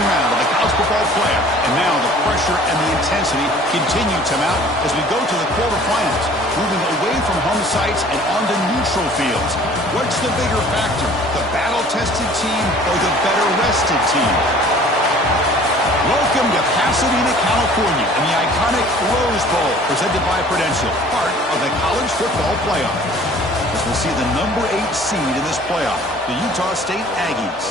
opening round of the college football playoff. And now the pressure and the intensity continue to mount as we go to the quarterfinals, moving away from home sites and onto neutral fields. What's the bigger factor, the battle-tested team or the better-rested team? Welcome to Pasadena, California, and the iconic Rose Bowl, presented by Prudential, part of the college football playoff. As we'll see the number 8 seed in this playoff, the Utah State Aggies,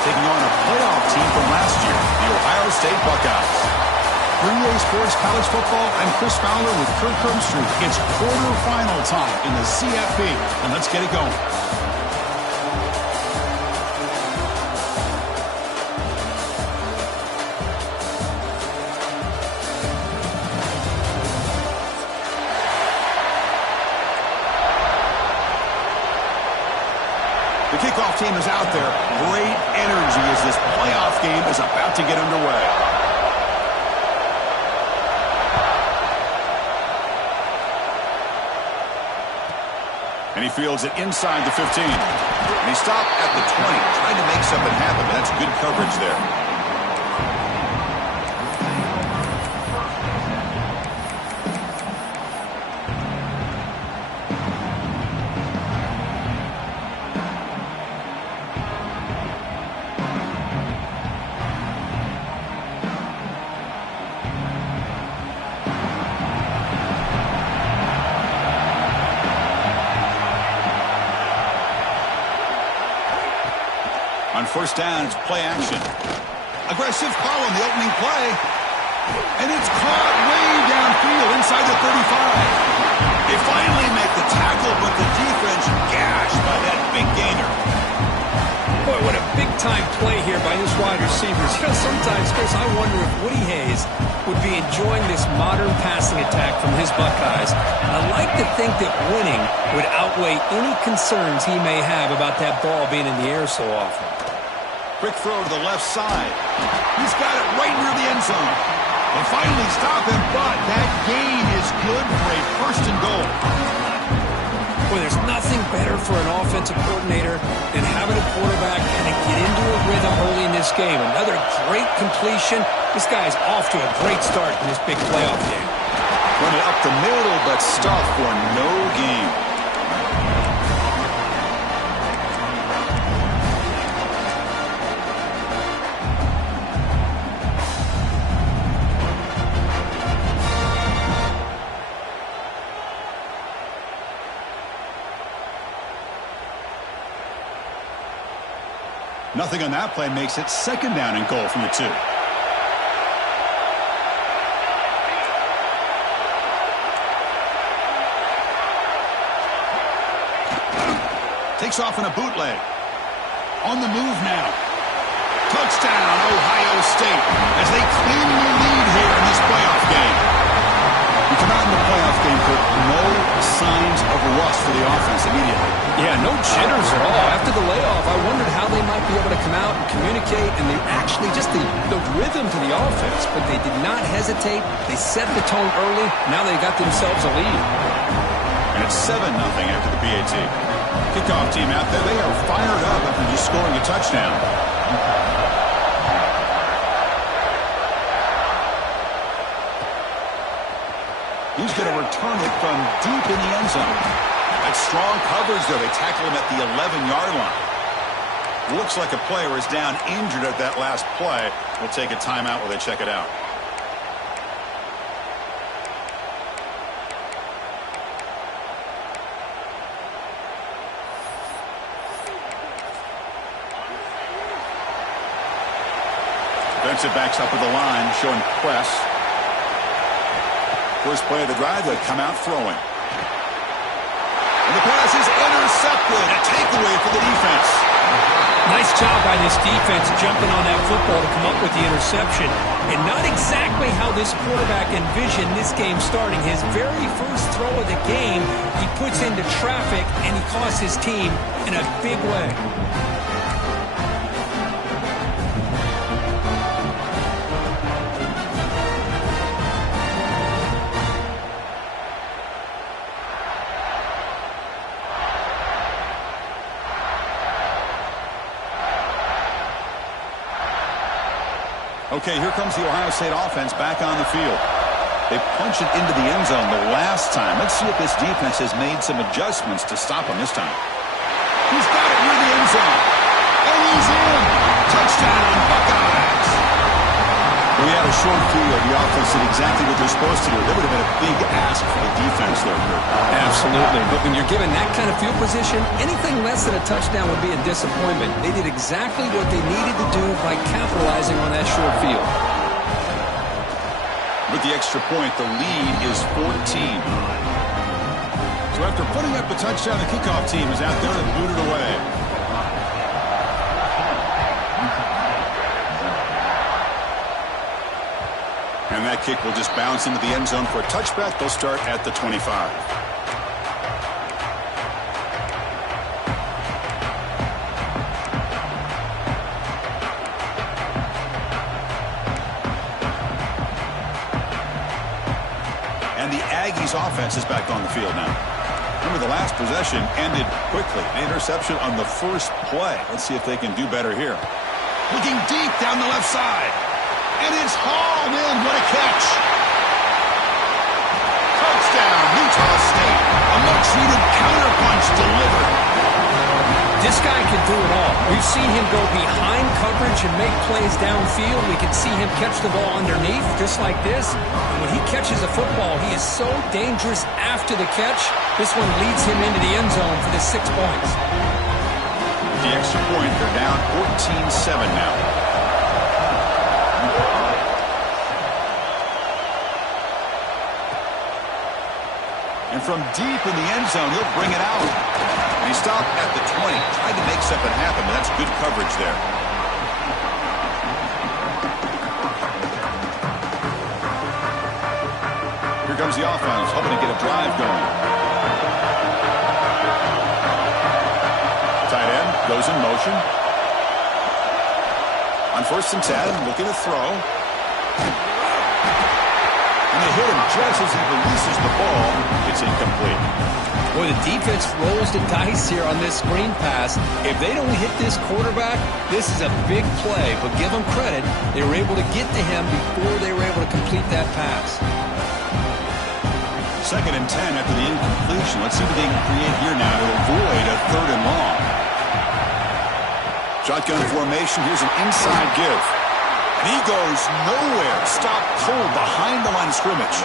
taking on a playoff team from last year, the Ohio State Buckeyes. For EA Sports College Football, I'm Chris Fowler with Kirk Herbstreit. It's quarterfinal time in the CFP, and let's get it going. The kickoff team is out there. Great energy as this playoff game is about to get underway. And he fields it inside the 15. And he stopped at the 20, trying to make something happen, but that's good coverage there. On first down, it's play action. Aggressive call on the opening play. And it's caught way downfield inside the 35. They finally make the tackle, but the defense gashed by that big gainer. Boy, what a big-time play here by this wide receivers. You know, sometimes, Chris, I wonder if Woody Hayes would be enjoying this modern passing attack from his Buckeyes. And I like to think that winning would outweigh any concerns he may have about that ball being in the air so often. Quick throw to the left side. He's got it right near the end zone. They finally stop him, but that gain is good for a first and goal. Boy, there's nothing better for an offensive coordinator than having a quarterback kind of get into a rhythm early in this game. Another great completion. This guy is off to a great start in this big playoff game. Run it up the middle, but stuffed for no gain. Nothing on that play makes it second down and goal from the 2. Takes off in a bootleg. On the move now. Touchdown, Ohio State, as they claim the lead here in this playoff game. We come out in the playoff game for no signs of rust for the offense immediately. Yeah, no jitters at all. After the layoff, I wondered how they might be able to come out and communicate, and they actually just the rhythm to the offense, but they did not hesitate. They set the tone early. Now they got themselves a lead. And it's 7-0 after the PAT. Kickoff team out there, they are fired up after just scoring a touchdown. He's going to return it from deep in the end zone. That's strong coverage, though. They tackle him at the 11-yard line. Looks like a player is down injured at that last play. We'll take a timeout while they check it out. Defensive backs up with the line, showing press. First play of the drive, they come out throwing. And the pass is intercepted. A takeaway for the defense. Nice job by this defense jumping on that football to come up with the interception. And not exactly how this quarterback envisioned this game starting. His very first throw of the game, he puts into traffic, and he costs his team in a big way. Okay, here comes the Ohio State offense back on the field. They punch it into the end zone the last time. Let's see if this defense has made some adjustments to stop him this time. He's got it near the end zone. And he's in. Touchdown, Buckeyes. We had a short field. The offense did exactly what they're supposed to do. That would have been a big ask for the defense there, Kurt. Absolutely. But when you're given that kind of field position, anything less than a touchdown would be a disappointment. They did exactly what they needed to do by capitalizing on that short field. With the extra point, the lead is 14. So after putting up the touchdown, the kickoff team is out there to boot it away. And that kick will just bounce into the end zone for a touchback. They'll start at the 25. And the Aggies offense is back on the field now. Remember, the last possession ended quickly. An interception on the first play. Let's see if they can do better here. Looking deep down the left side. And it's hauled in. What a catch. Touchdown, Utah State. A much-needed counterpunch delivered. This guy can do it all. We've seen him go behind coverage and make plays downfield. We can see him catch the ball underneath, just like this. And when he catches a football, he is so dangerous after the catch. This one leads him into the end zone for the 6 points. The extra point, they're down 14-7 now. And from deep in the end zone, he'll bring it out. And he stopped at the 20. Tried to make something happen, but that's good coverage there. Here comes the offense, hoping to get a drive going. Tight end goes in motion. On 1st and 10, looking to throw. And they hit him just as he releases the ball. It's incomplete. Boy, the defense rolls the dice here on this screen pass. If they don't hit this quarterback, this is a big play. But give them credit. They were able to get to him before they were able to complete that pass. 2nd and 10 after the incompletion. Let's see what they can create here now to avoid a 3rd and long. Shotgun formation. Here's an inside give. And he goes nowhere. Stop cold behind the line of scrimmage.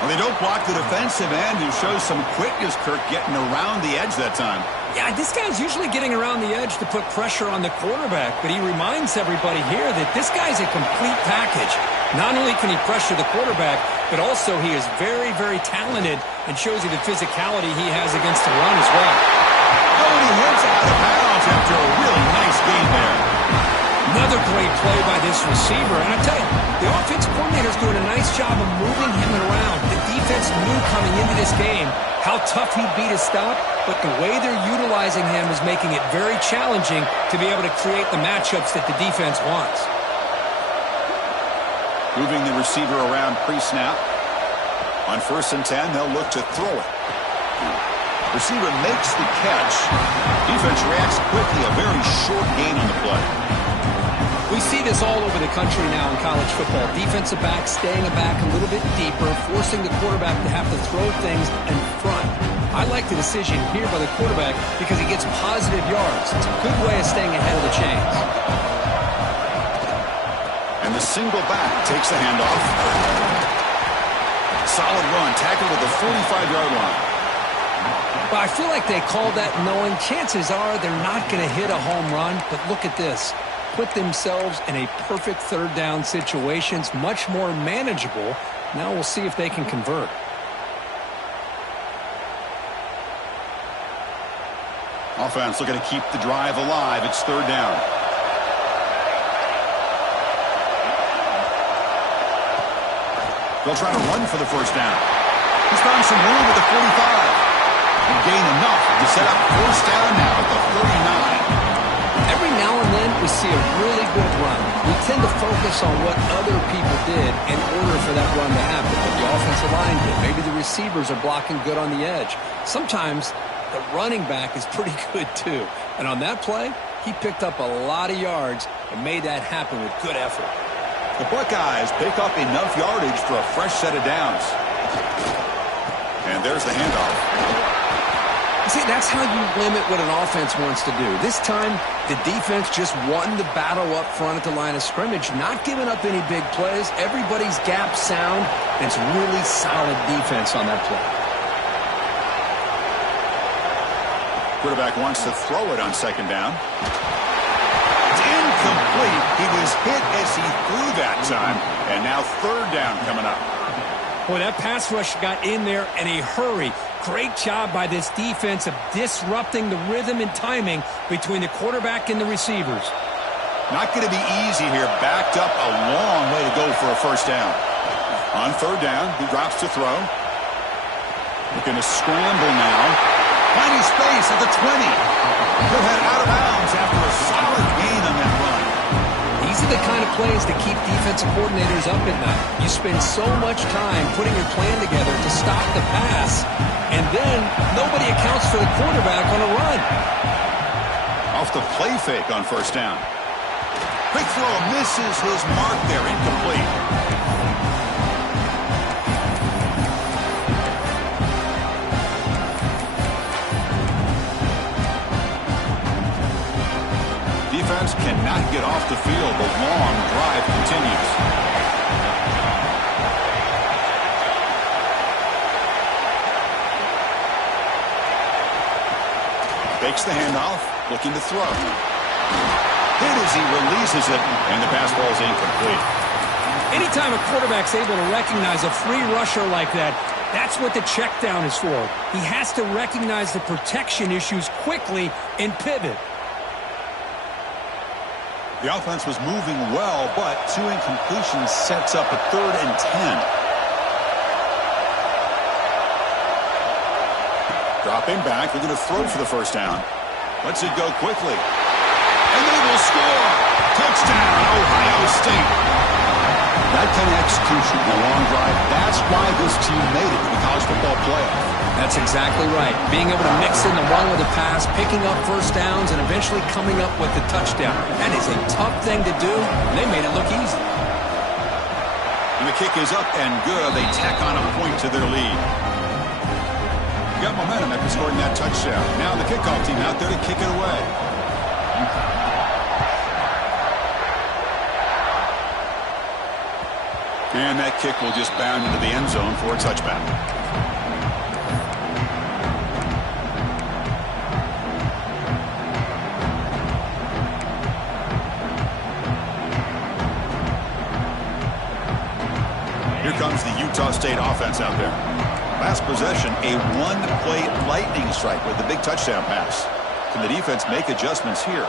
Well, they don't block the defensive end, who shows some quickness, Kirk, getting around the edge that time. Yeah, this guy's usually getting around the edge to put pressure on the quarterback, but he reminds everybody here that this guy's a complete package. Not only can he pressure the quarterback, but also he is very, very talented and shows you the physicality he has against the run as well. Oh, and he hits out of bounds after a really nice game there. Another great play by this receiver. And I tell you, the offense coordinator's doing a nice job of moving him around. The defense knew coming into this game how tough he'd be to stop, but the way they're utilizing him is making it very challenging to be able to create the matchups that the defense wants. Moving the receiver around pre-snap. On 1st and 10, they'll look to throw it. Receiver makes the catch. Defense reacts quickly. A very short gain on the play. We see this all over the country now in college football. Defensive backs staying back a little bit deeper, forcing the quarterback to have to throw things in front. I like the decision here by the quarterback because he gets positive yards. It's a good way of staying ahead of the chains. And the single back takes the handoff. Solid run, tackled at the 45-yard line. Well, I feel like they called that knowing chances are they're not going to hit a home run, but look at this. Put themselves in a perfect 3rd down situation. It's much more manageable. Now we'll see if they can convert. Offense looking to keep the drive alive. It's 3rd down. They'll try to run for the 1st down. He's found some room at the 45. And gain enough to set up 1st down now at the 39. Every now and then we see a really good run. We tend to focus on what other people did in order for that run to happen. But the offensive line did. Maybe the receivers are blocking good on the edge. Sometimes the running back is pretty good too. And on that play, He picked up a lot of yards and made that happen with good effort. The Buckeyes pick up enough yardage for a fresh set of downs. And there's the handoff. See, that's how you limit what an offense wants to do. This time, the defense just won the battle up front at the line of scrimmage, not giving up any big plays. Everybody's gap sound, and it's really solid defense on that play. Quarterback wants to throw it on second down. It's incomplete. He was hit as he threw that time, and now third down coming up. Boy, that pass rush got in there in a hurry. Great job by this defense of disrupting the rhythm and timing between the quarterback and the receivers. Not going to be easy here. Backed up a long way to go for a first down. On third down, he drops to throw. Looking to scramble now. Finding space at the 20. He'll head out of bounds after a solid gain on that run. These are the kind of plays that keep defensive coordinators up at night. You spend so much time putting your plan together to stop the pass, and then nobody accounts for the quarterback on a run. Off the play fake on first down. Quick throw misses his mark there, incomplete. Defense cannot get off the field. The long drive continues. Fakes the handoff, looking to throw. Hit as he releases it, and the pass ball is incomplete. Anytime a quarterback's able to recognize a free rusher like that, that's what the check down is for. He has to recognize the protection issues quickly and pivot. The offense was moving well, but two incompletions sets up a 3rd and 10. Dropping back, they're going to throw for the first down. Lets it go quickly. And they will score! Touchdown, Ohio State! That kind of execution in a long drive, that's why this team made it to the college football playoff. That's exactly right. Being able to mix in the run with the pass, picking up first downs, and eventually coming up with the touchdown. That is a tough thing to do, and they made it look easy. And the kick is up and good. They tack on a point to their lead. Got momentum after scoring that touchdown. Now the kickoff team out there to kick it away. And that kick will just bound into the end zone for a touchback. Here comes the Utah State offense out there. Last possession, a one-play lightning strike with the big touchdown pass. Can the defense make adjustments here?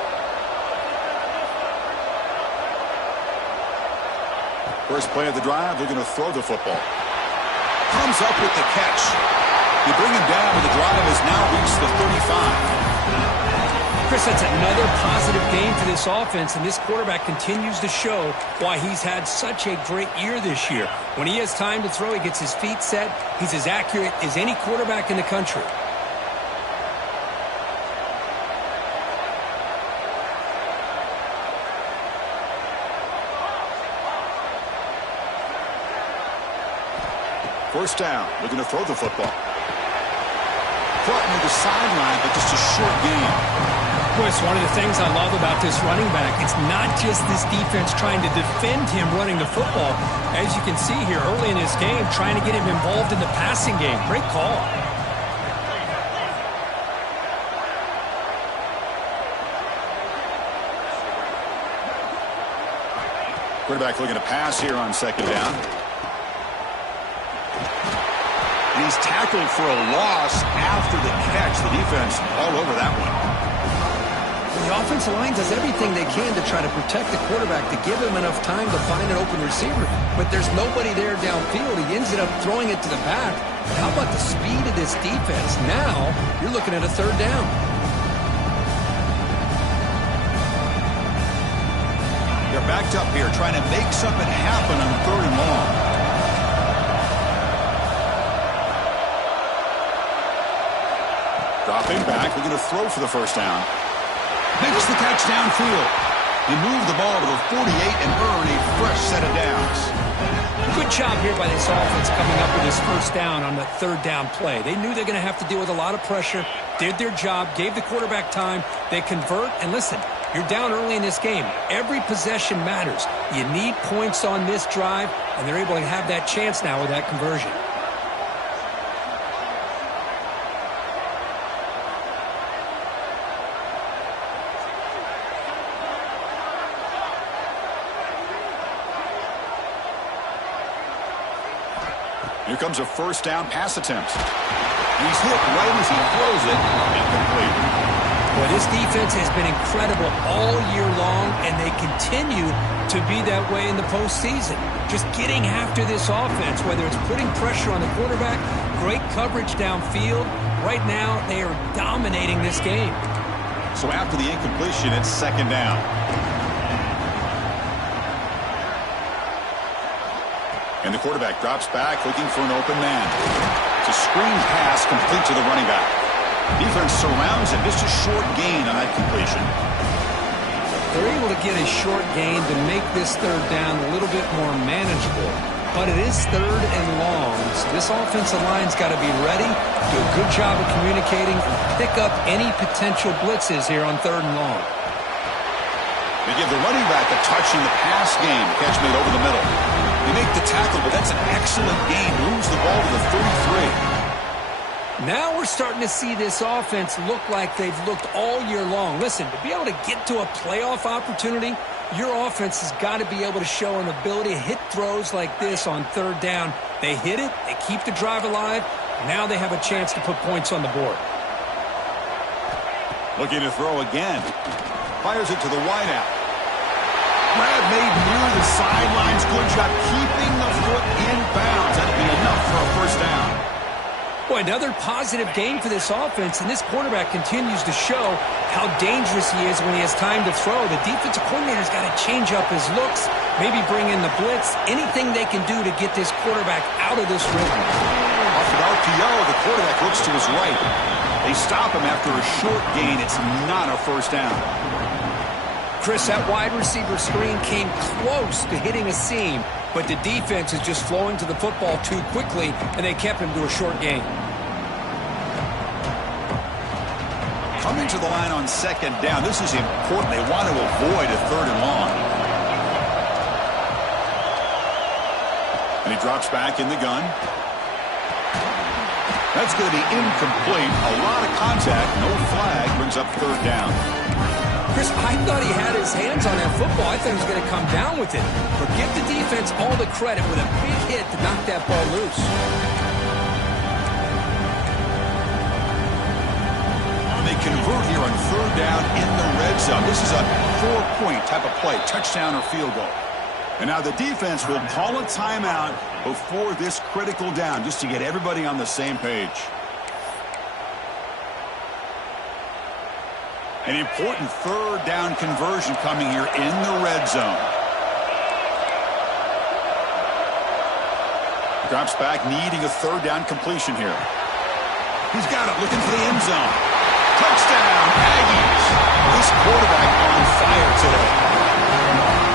First play of the drive, they're going to throw the football. Comes up with the catch. You bring him down, and the drive has now reached the 35. Chris, that's another positive game for this offense, and this quarterback continues to show why he's had such a great year this year. When he has time to throw, he gets his feet set. He's as accurate as any quarterback in the country. First down, looking to throw the football. Caught near the sideline, but just a short gain. Boy, it's one of the things I love about this running back. It's not just this defense trying to defend him running the football. As you can see here early in this game, trying to get him involved in the passing game. Great call. Quarterback looking to pass here on second down. And he's tackled for a loss after the catch. The defense all over that one. The offensive line does everything they can to try to protect the quarterback, to give him enough time to find an open receiver. But there's nobody there downfield. He ended up throwing it to the back. But how about the speed of this defense? Now you're looking at a third down. They're backed up here trying to make something happen on third and long. Dropping back, we're going to throw for the first down. Makes the catch downfield. He moved the ball to the 48 and earned a fresh set of downs. Good job here by this offense coming up with his first down on the third down play. They knew they're going to have to deal with a lot of pressure, did their job, gave the quarterback time. They convert, and listen, you're down early in this game. Every possession matters. You need points on this drive, and they're able to have that chance now with that conversion. Here comes a first down pass attempt. He's hit right as he throws it, incomplete. Well, this defense has been incredible all year long, and they continue to be that way in the postseason. Just getting after this offense, whether it's putting pressure on the quarterback, great coverage downfield. Right now, they are dominating this game. So after the incompletion, it's second down. And the quarterback drops back, looking for an open man. It's a screen pass complete to the running back. Defense surrounds him. Just a short gain on that completion. They're able to get a short gain to make this third down a little bit more manageable. But it is third and long, so this offensive line's got to be ready, do a good job of communicating, and pick up any potential blitzes here on third and long. They give the running back a touch in the pass game. Catch made over the middle. They make the tackle, but that's an excellent gain. Moves the ball to the 33. Now we're starting to see this offense look like they've looked all year long. Listen, to be able to get to a playoff opportunity, your offense has got to be able to show an ability to hit throws like this on third down. They hit it, they keep the drive alive. Now they have a chance to put points on the board. Looking to throw again. Fires it to the wideout. Grab made near the sidelines. Good job keeping the foot in bounds. That'd be enough for a first down. Boy, another positive game for this offense, and this quarterback continues to show how dangerous he is when he has time to throw. The defensive coordinator's got to change up his looks, maybe bring in the blitz, anything they can do to get this quarterback out of this rhythm. Off an RPO, the quarterback looks to his right. They stop him after a short gain. It's not a first down. Chris, that wide receiver screen came close to hitting a seam, but the defense is just flowing to the football too quickly, and they kept him to a short gain. Coming to the line on second down. This is important. They want to avoid a third and long. And he drops back in the gun. That's going to be incomplete. A lot of contact. No flag. Brings up third down. Chris, I thought he had his hands on that football. I thought he was going to come down with it. But give the defense all the credit with a big hit to knock that ball loose. They convert here on third down in the red zone. This is a 4-point type of play, touchdown or field goal. And now the defense will call a timeout before this critical down, just to get everybody on the same page. An important third down conversion coming here in the red zone. Drops back, needing a third down completion here. He's got it, looking for the end zone. Touchdown, Aggies. This quarterback on fire today.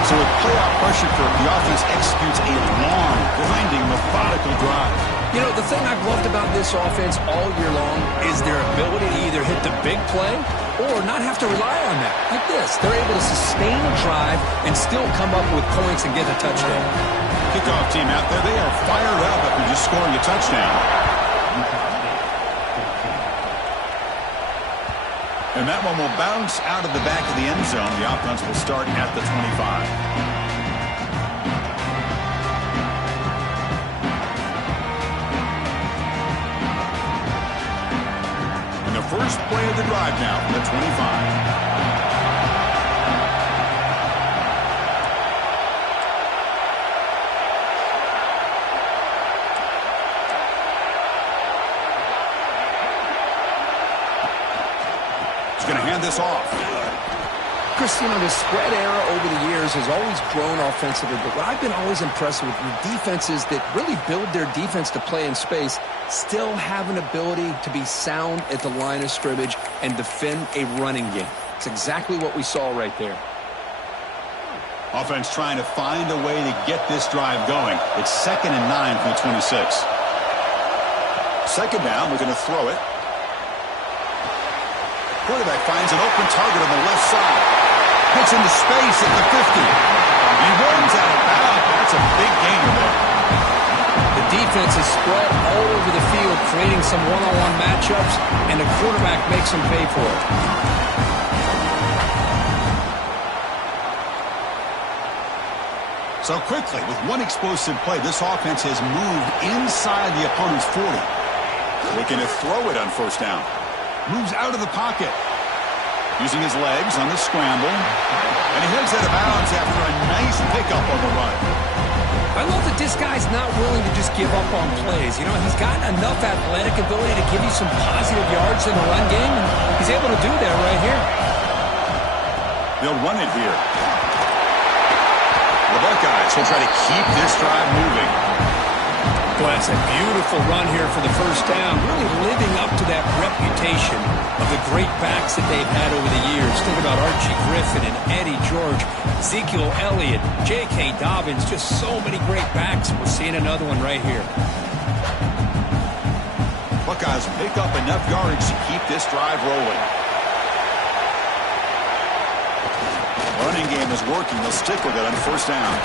So with playoff pressure for the offense executes a long, grinding, methodical drive. You know, the thing I've loved about this offense all year long is their ability to either hit the big play or not have to rely on that. Like this, they're able to sustain a drive and still come up with points and get a touchdown. Kickoff team out there, they are fired up after just scoring a touchdown. And that one will bounce out of the back of the end zone. The offense will start at the 25. First play of the drive now from the 25. He's going to hand this off. Chris, you know, the spread era over the years has always grown offensively, but what I've been always impressed with the defenses that really build their defense to play in space still have an ability to be sound at the line of scrimmage and defend a running game. It's exactly what we saw right there. Offense trying to find a way to get this drive going. It's 2nd and 9 from the 26. Second down, we're going to throw it. Quarterback finds an open target on the left side. Hits into space at the 50. He runs out of bounds. That's a big gainer there. The defense is spread all over the field, creating some one-on-one matchups, and the quarterback makes them pay for it. So quickly, with one explosive play, this offense has moved inside the opponent's 40. Looking to throw it on first down. Moves out of the pocket. Using his legs on the scramble. And he heads out of bounds after a nice pickup on the run. I love that this guy's not willing to just give up on plays. You know, he's got enough athletic ability to give you some positive yards in the run game, and he's able to do that right here. They'll run it here. The Buckeyes will try to keep this drive moving. Well, that's a beautiful run here for the first down, really living up to that reputation of the great backs that they've had over the years. Think about Archie Griffin and Eddie George, Ezekiel Elliott, J.K. Dobbins, just so many great backs. We're seeing another one right here. Buckeyes pick up enough yardage to keep this drive rolling. Running game is working. They'll stick with it on first down.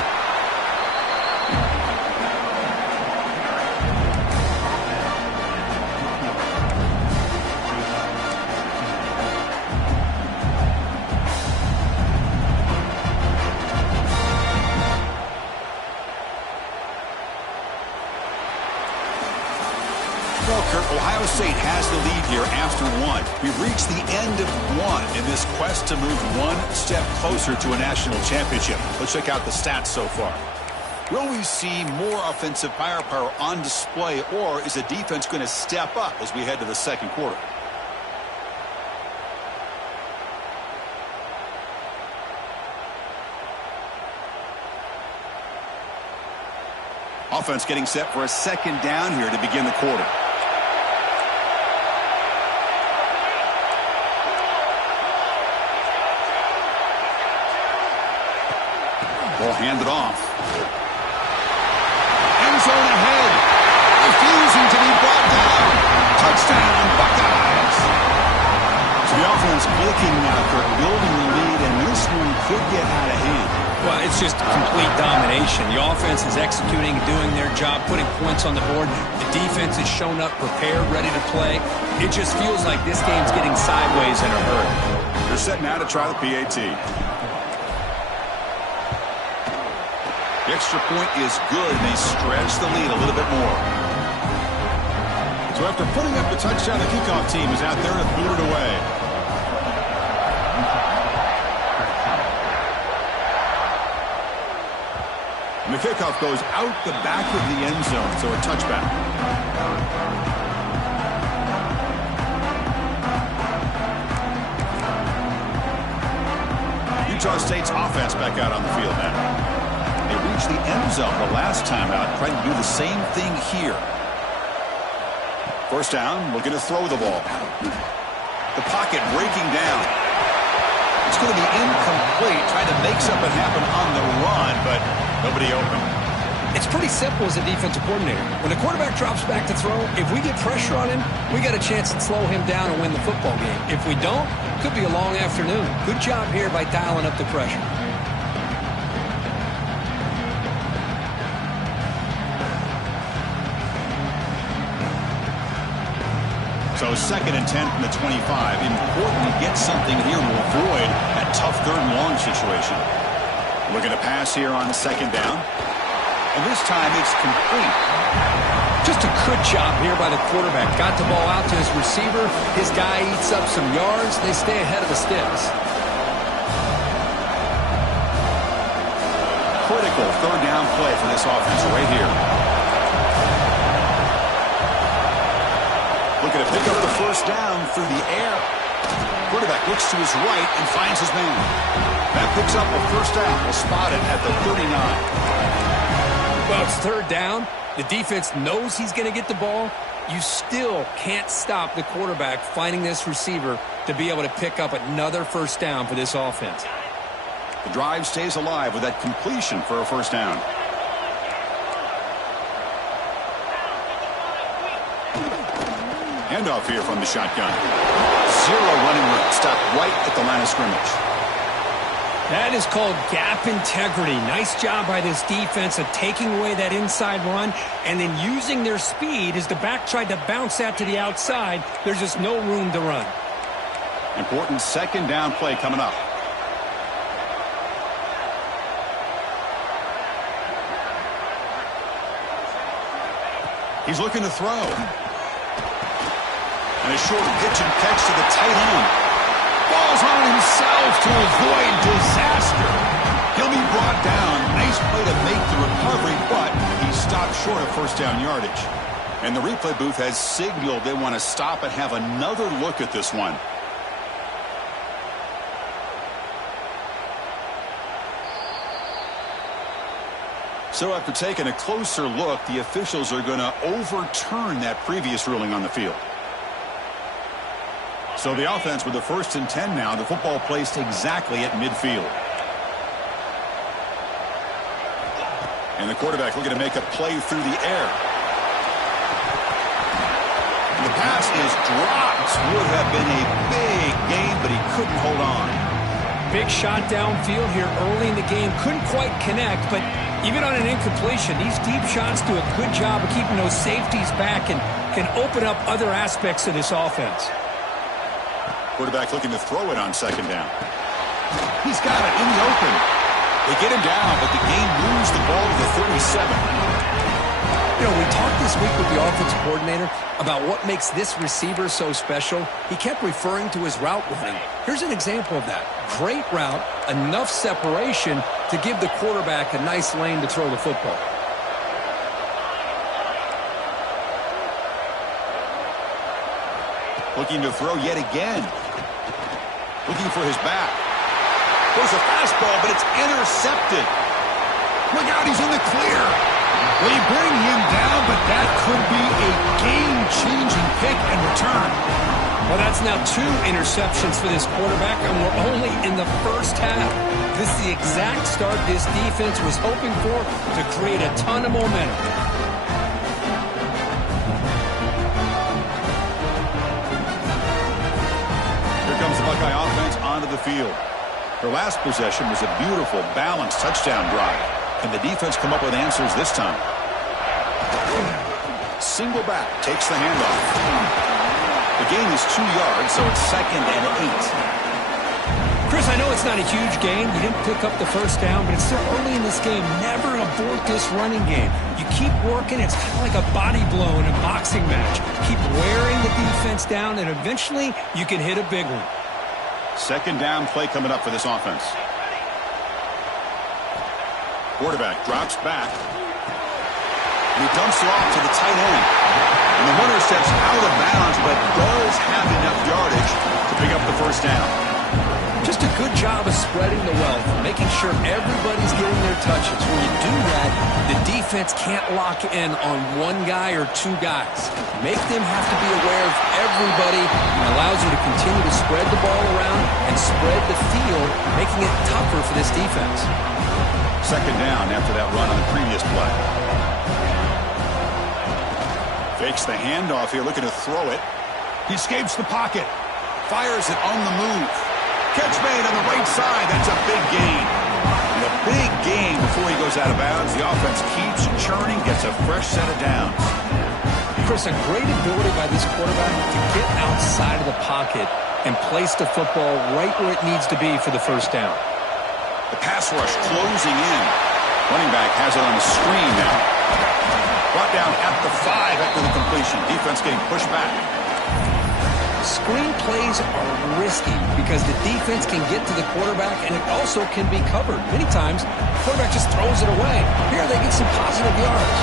Ohio State has the lead here after one. We've reached the end of one in this quest to move one step closer to a national championship. Let's check out the stats so far. Will we see more offensive firepower on display, or is the defense going to step up as we head to the second quarter? Offense getting set for a second down here to begin the quarter. Ball handed off. End zone ahead. Refusing to be brought down. Touchdown, Buckeyes. So the offense clicking now, Kirk, building the lead, and this one could get out of hand. Well, it's just complete domination. The offense is executing, doing their job, putting points on the board. The defense has shown up, prepared, ready to play. It just feels like this game's getting sideways in a hurry. They're set now to try the PAT. The extra point is good, and they stretch the lead a little bit more. So after putting up the touchdown, the kickoff team is out there to boot it away. And the kickoff goes out the back of the end zone, so a touchback. Utah State's offense back out on the field now. They reached the end zone the last time out, trying to do the same thing here. First down, looking to throw the ball. The pocket breaking down. It's going to be incomplete, trying to make something happen on the run, but nobody open. It's pretty simple as a defensive coordinator. When the quarterback drops back to throw, if we get pressure on him, we got a chance to slow him down and win the football game. If we don't, it could be a long afternoon. Good job here by dialing up the pressure. So 2nd and 10 from the 25. Important to get something here to avoid that tough third and long situation. Looking to pass here on the second down. And this time it's complete. Just a good job here by the quarterback. Got the ball out to his receiver. His guy eats up some yards. They stay ahead of the sticks. Critical third down play for this offense right here. Looking to pick up the first down through the air. Quarterback looks to his right and finds his man. That picks up a first down. We'll spot it at the 39. Well, it's third down. The defense knows he's going to get the ball. You still can't stop the quarterback finding this receiver to be able to pick up another first down for this offense. The drive stays alive with that completion for a first down. Handoff here from the shotgun. Zero running room. Stopped right at the line of scrimmage. That is called gap integrity. Nice job by this defense of taking away that inside run and then using their speed as the back tried to bounce that to the outside. There's just no room to run. Important second down play coming up. He's looking to throw. And a short pitch and catch to the tight end. Falls on himself to avoid disaster. He'll be brought down. Nice play to make the recovery, but he stopped short of first down yardage. And the replay booth has signaled they want to stop and have another look at this one. So after taking a closer look, the officials are going to overturn that previous ruling on the field. So the offense with the 1st and 10 now. The football placed exactly at midfield. And the quarterback looking to make a play through the air. And the pass is dropped. Would have been a big gain, but he couldn't hold on. Big shot downfield here early in the game. Couldn't quite connect, but even on an incompletion, these deep shots do a good job of keeping those safeties back and can open up other aspects of this offense. Quarterback looking to throw it on second down. He's got it in the open. They get him down, but the game moves the ball to the 37. You know, we talked this week with the offensive coordinator about what makes this receiver so special. He kept referring to his route running. Here's an example of that. Great route, enough separation to give the quarterback a nice lane to throw the football. Looking to throw yet again. Looking for his back. There's a fastball, but it's intercepted. Look out, he's in the clear. They bring him down, but that could be a game-changing pick and return. Well, that's now 2 interceptions for this quarterback, and we're only in the first half. This is the exact start this defense was hoping for to create a ton of momentum. Here comes the Buckeye offense onto the field. Their last possession was a beautiful, balanced touchdown drive. Can the defense come up with answers this time? Single back, takes the handoff. The gain is 2 yards, so it's 2nd and 8. Chris, I know it's not a huge gain. You didn't pick up the first down, but it's still early in this game. Never abort this running game. You keep working. It's kind of like a body blow in a boxing match. Keep wearing the defense down, and eventually you can hit a big one. Second down play coming up for this offense. Quarterback drops back. And he dumps it off to the tight end. And the runner steps out of bounds, but does have enough yardage to pick up the first down. Just a good job of spreading the wealth, making sure everybody's getting their touches. When you do that, the defense can't lock in on one guy or 2 guys. Make them have to be aware of everybody, and allows you to continue to spread the ball around and spread the field, making it tougher for this defense. Second down after that run on the previous play. Fakes the handoff here, looking to throw it. He escapes the pocket. Fires it on the move. Catch made on the right side. That's a big gain. And a big gain before he goes out of bounds. The offense keeps churning, gets a fresh set of downs. Chris, a great ability by this quarterback to get outside of the pocket and place the football right where it needs to be for the first down. The pass rush closing in. Running back has it on the screen now. Brought down at the 5 after the completion. Defense getting pushed back. Screen plays are risky because the defense can get to the quarterback and it also can be covered. Many times, the quarterback just throws it away. Here they get some positive yards.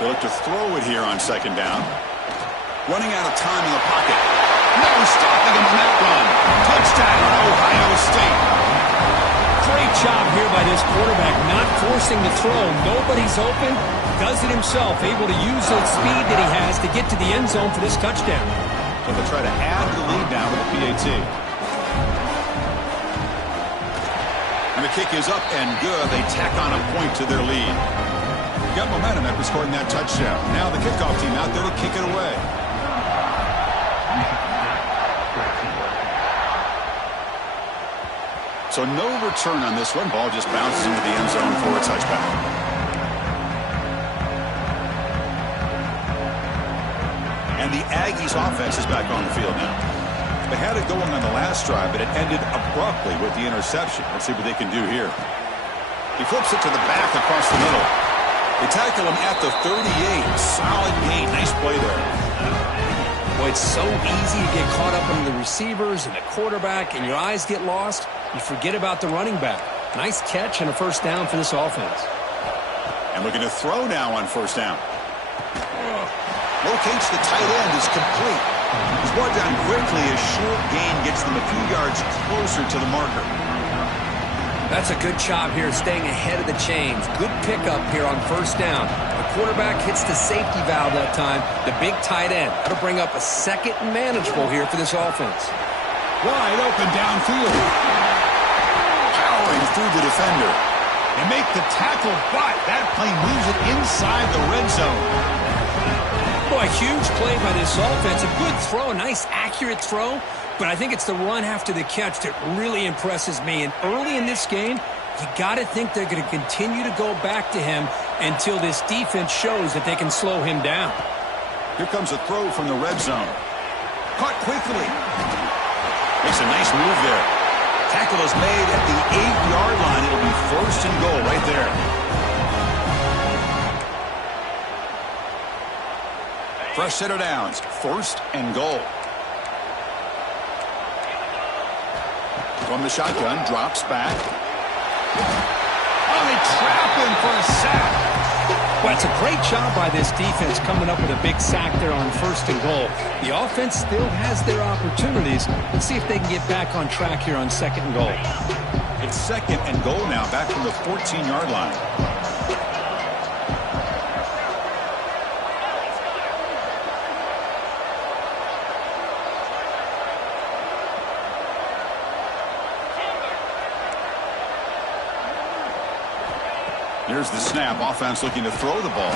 They look to throw it here on second down. Running out of time in the pocket. No stopping him on that run. Touchdown, Ohio State. Great job here by this quarterback, not forcing the throw. Nobody's open. Does it himself, able to use the speed that he has to get to the end zone for this touchdown. So they'll try to add the lead now with the PAT. And the kick is up and good. They tack on a point to their lead. Got momentum after scoring that touchdown. Now the kickoff team out there to kick it away. So no return on this one. Ball just bounces into the end zone for a touchback. And the Aggies offense is back on the field now. They had it going on the last drive, but it ended abruptly with the interception. Let's see what they can do here. He flips it to the back across the middle. They tackle him at the 38. Solid gain. Nice play there. Boy, it's so easy to get caught up in the receivers and the quarterback, and your eyes get lost. You forget about the running back. Nice catch and a first down for this offense. And looking to throw now on first down. Locates the tight end, is complete. He's brought down quickly. A short gain gets them a few yards closer to the marker. That's a good job here, staying ahead of the chains. Good pickup here on first down. The quarterback hits the safety valve that time. The big tight end. That'll bring up a second and manageable here for this offense. Wide open downfield. Powering through the defender. They make the tackle, but that play moves it inside the red zone. Boy, huge play by this offense. A good throw, a nice accurate throw. But I think it's the run after the catch that really impresses me. And early in this game, you got to think they're going to continue to go back to him until this defense shows that they can slow him down. Here comes a throw from the red zone. Caught quickly. Makes a nice move there. Tackle is made at the 8-yard line. It'll be first and goal right there. Fresh set of downs. First and goal. From the shotgun, drops back. Oh, they trap him for a sack. Well, it's a great job by this defense coming up with a big sack there on first and goal. The offense still has their opportunities. Let's see if they can get back on track here on second and goal. It's second and goal now, back from the 14-yard line. Here's the snap. Offense looking to throw the ball.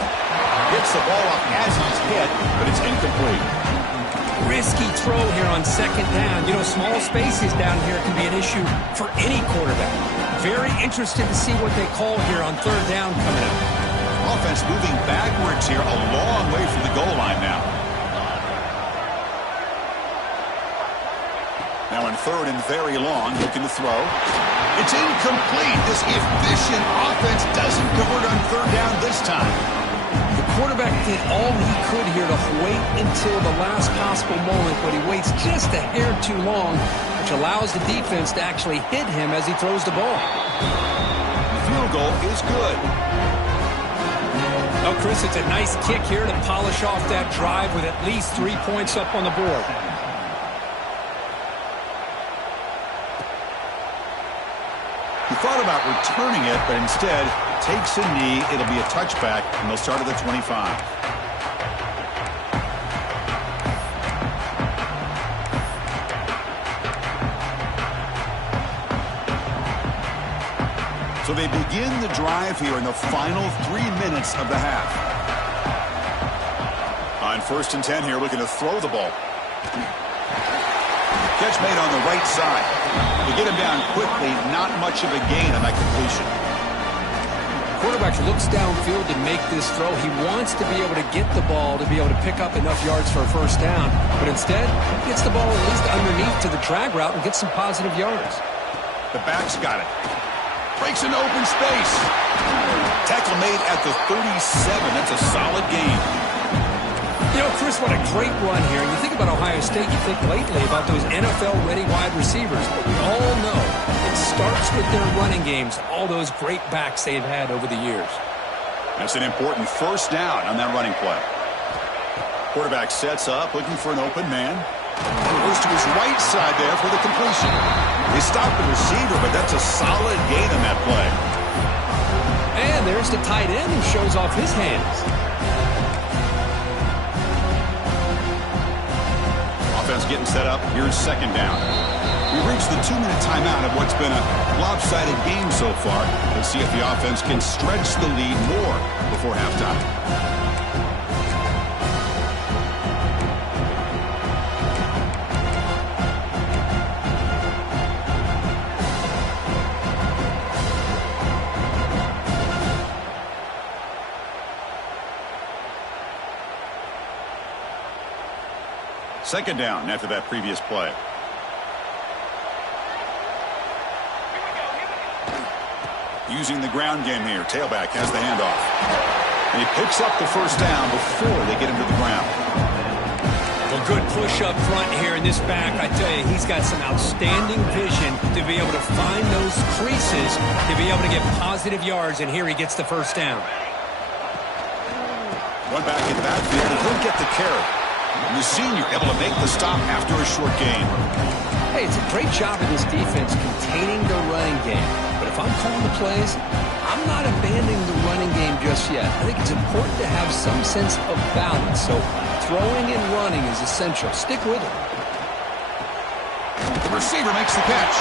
Gets the ball up as he's hit, but it's incomplete. Risky throw here on second down. You know, small spaces down here can be an issue for any quarterback. Very interested to see what they call here on third down coming up. Offense moving backwards here, a long way from the goal line now. Now in third and very long, looking to throw. It's incomplete. This efficient offense doesn't convert on third down this time. The quarterback did all he could here to wait until the last possible moment, but he waits just a hair too long, which allows the defense to actually hit him as he throws the ball. The field goal is good. Oh, Chris, it's a nice kick here to polish off that drive with at least 3 points up on the board. He thought about returning it, but instead takes a knee. It'll be a touchback, and they'll start at the 25. So they begin the drive here in the final 3 minutes of the half. On first and 10 here, looking to throw the ball. Catch made on the right side. To get him down quickly, not much of a gain on that completion. Quarterback looks downfield to make this throw. He wants to be able to get the ball to be able to pick up enough yards for a first down. But instead, he gets the ball at least underneath to the drag route and gets some positive yards. The back's got it. Breaks into open space. Tackle made at the 37. That's a solid gain. You know, Chris, what a great run here. And you think about Ohio State, you think lately about those NFL-ready wide receivers. But we all know it starts with their running games, all those great backs they've had over the years. That's an important first down on that running play. Quarterback sets up, looking for an open man. Goes to his right side there for the completion. They stopped the receiver, but that's a solid gain on that play. And there's the tight end who shows off his hands. Offense getting set up. Here's second down. We reached the 2-minute timeout of what's been a lopsided game so far. Let's see if the offense can stretch the lead more before halftime. Second down after that previous play. Using the ground game here. Tailback has the handoff. And he picks up the first down before they get him to the ground. Well, good push up front here in this back. I tell you, he's got some outstanding vision to be able to find those creases, to be able to get positive yards, and here he gets the first down. One back in the backfield, and he'll get the carry. And the senior able to make the stop after a short gain. Hey, it's a great job of this defense containing the running game. But if I'm calling the plays, I'm not abandoning the running game just yet. I think it's important to have some sense of balance. So throwing and running is essential. Stick with it. The receiver makes the catch.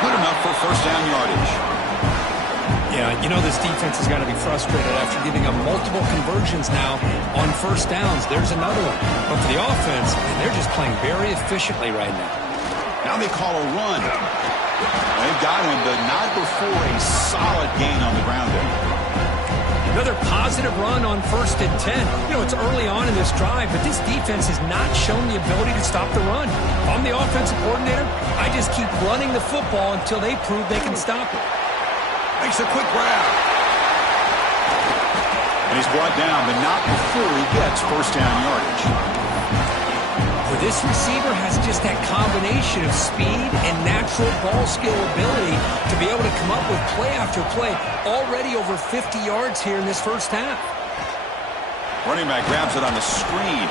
Good enough for first down yardage. Yeah, you know this defense has got to be frustrated after giving up multiple conversions now on first downs. There's another one. But for the offense, they're just playing very efficiently right now. Now they call a run. They've got him, but not before a solid gain on the ground there. Another positive run on 1st and 10. You know, it's early on in this drive, but this defense has not shown the ability to stop the run. If I'm the offensive coordinator, I just keep running the football until they prove they can stop it. Makes a quick grab. And he's brought down, but not before he gets first down yardage. For this receiver has just that combination of speed and natural ball skill ability to be able to come up with play after play. Already over 50 yards here in this first half. Running back grabs it on the screen.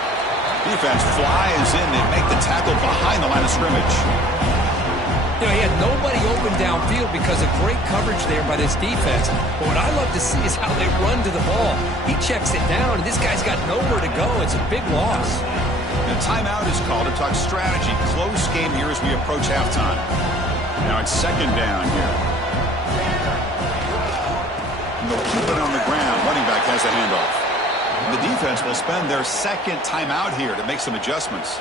Defense flies in. They make the tackle behind the line of scrimmage. You know, he had nobody open downfield because of great coverage there by this defense. But what I love to see is how they run to the ball. He checks it down, and this guy's got nowhere to go. It's a big loss. And a timeout is called to talk strategy. Close game here as we approach halftime. Now it's second down here. And they'll keep it on the ground. Running back has a handoff. And the defense will spend their second timeout here to make some adjustments.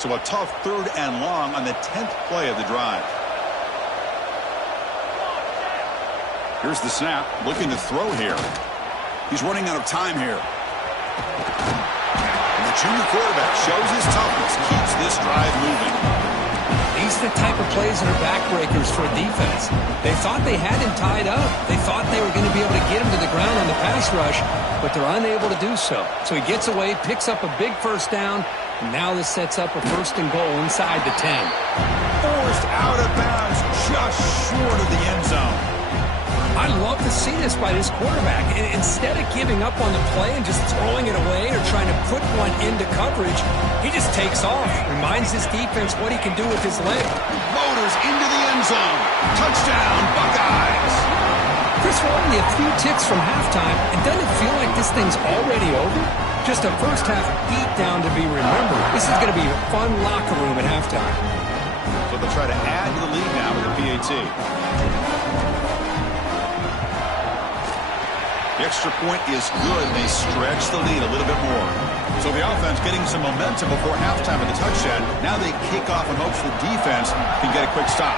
So a tough 3rd and long on the 10th play of the drive. Here's the snap, looking to throw here. He's running out of time here. And the junior quarterback shows his toughness, keeps this drive moving. These are the type of plays that are backbreakers for a defense. They thought they had him tied up. They thought they were going to be able to get him to the ground on the pass rush, but they're unable to do so. So he gets away, picks up a big first down. Now this sets up a 1st and goal inside the 10. Forced out of bounds, just short of the end zone. I love to see this by this quarterback. Instead of giving up on the play and just throwing it away or trying to put one into coverage, he just takes off. Reminds his defense what he can do with his leg. Motors into the end zone. Touchdown, Buckeyes. Chris, we're only a few ticks from halftime, and doesn't it feel like this thing's already over? Just a first half beatdown to be remembered. This is going to be a fun locker room at halftime. So they'll try to add to the lead now with the PAT. The extra point is good. They stretch the lead a little bit more. So the offense getting some momentum before halftime with the touchdown. Now they kick off in hopes the defense can get a quick stop.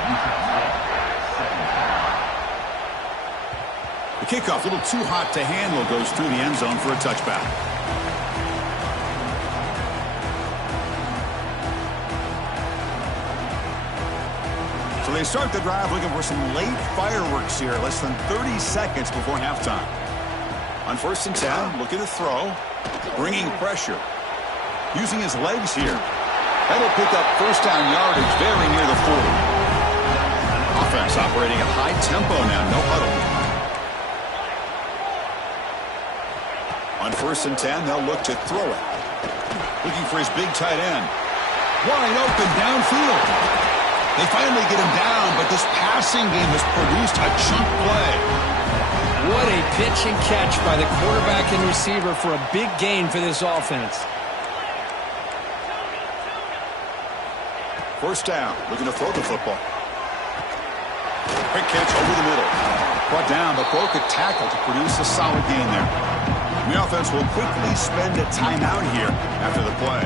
The kickoff, a little too hot to handle, goes through the end zone for a touchback. So they start the drive looking for some late fireworks here, less than 30 seconds before halftime. On 1st and 10, looking to throw, bringing pressure, using his legs here. That'll pick up first down yardage very near the 40. Offense operating at high tempo now, no huddle. On 1st and 10, they'll look to throw it. Looking for his big tight end. Wide open downfield. They finally get him down, but this passing game has produced a chunk play. What a pitch and catch by the quarterback and receiver for a big gain for this offense. 1st down, looking to throw the football. Quick catch over the middle. Brought down, but broke a tackle to produce a solid gain there. The offense will quickly spend a timeout here after the play.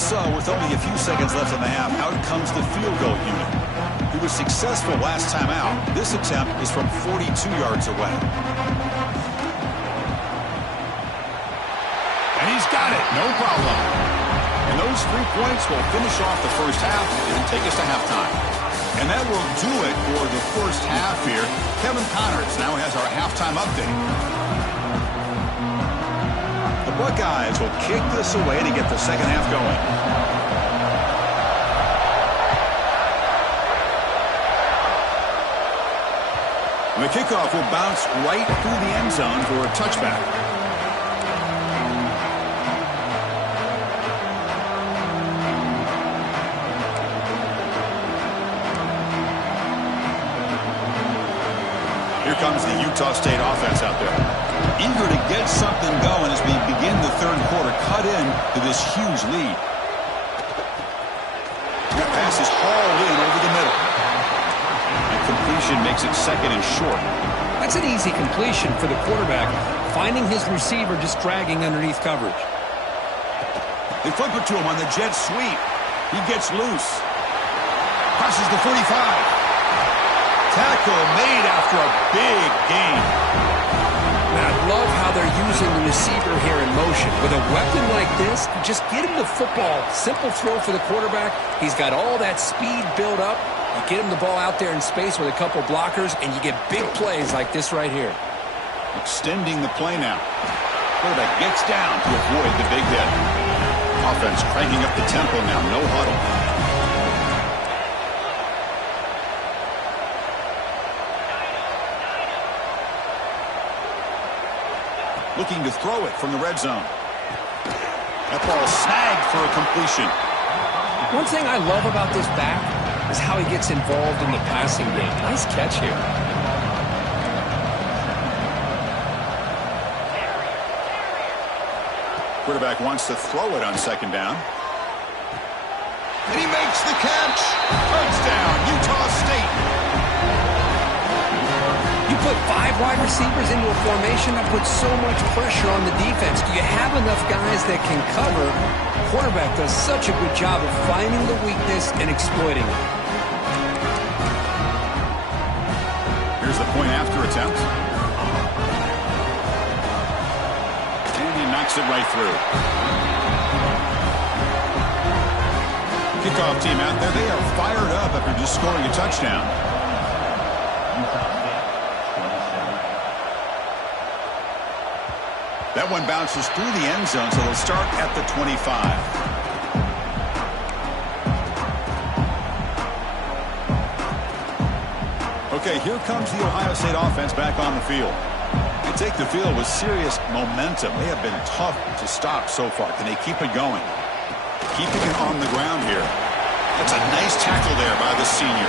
So, with only a few seconds left in the half, out comes the field goal unit. He was successful last time out. This attempt is from 42 yards away. And he's got it, no problem. And those 3 points will finish off the first half and take us to halftime. And that will do it for the first half here. Kevin Connors now has our halftime update. The Buckeyes will kick this away to get the second half going. And the kickoff will bounce right through the end zone for a touchback. Here comes the Utah State offense out there. Eager to get something going as we begin the third quarter. Cut in to this huge lead. That pass is hauled in over the middle. And completion makes it 2nd and short. That's an easy completion for the quarterback, finding his receiver just dragging underneath coverage. They flip it to him on the jet sweep. He gets loose. Crosses the 45. Tackle made after a big gain. I love how they're using the receiver here in motion. With a weapon like this, just get him the football. Simple throw for the quarterback. He's got all that speed built up. You get him the ball out there in space with a couple blockers, and you get big plays like this right here. Extending the play now. Quarterback gets down to avoid the big hit. Offense cranking up the tempo now. No huddle. Looking to throw it from the red zone. That ball snagged for a completion. One thing I love about this back is how he gets involved in the passing game. Nice catch here. Quarterback wants to throw it on 2nd down. And he makes the catch. Touchdown, Utah State. You put 5 wide receivers into a formation that puts so much pressure on the defense. Do you have enough guys that can cover? The quarterback does such a good job of finding the weakness and exploiting it. Here's the point after attempt. And he knocks it right through. Kickoff team out there. They are fired up after just scoring a touchdown. That one bounces through the end zone, so they'll start at the 25. Okay, here comes the Ohio State offense back on the field. They take the field with serious momentum. They have been tough to stop so far. Can they keep it going? Keeping it on the ground here. That's a nice tackle there by the senior.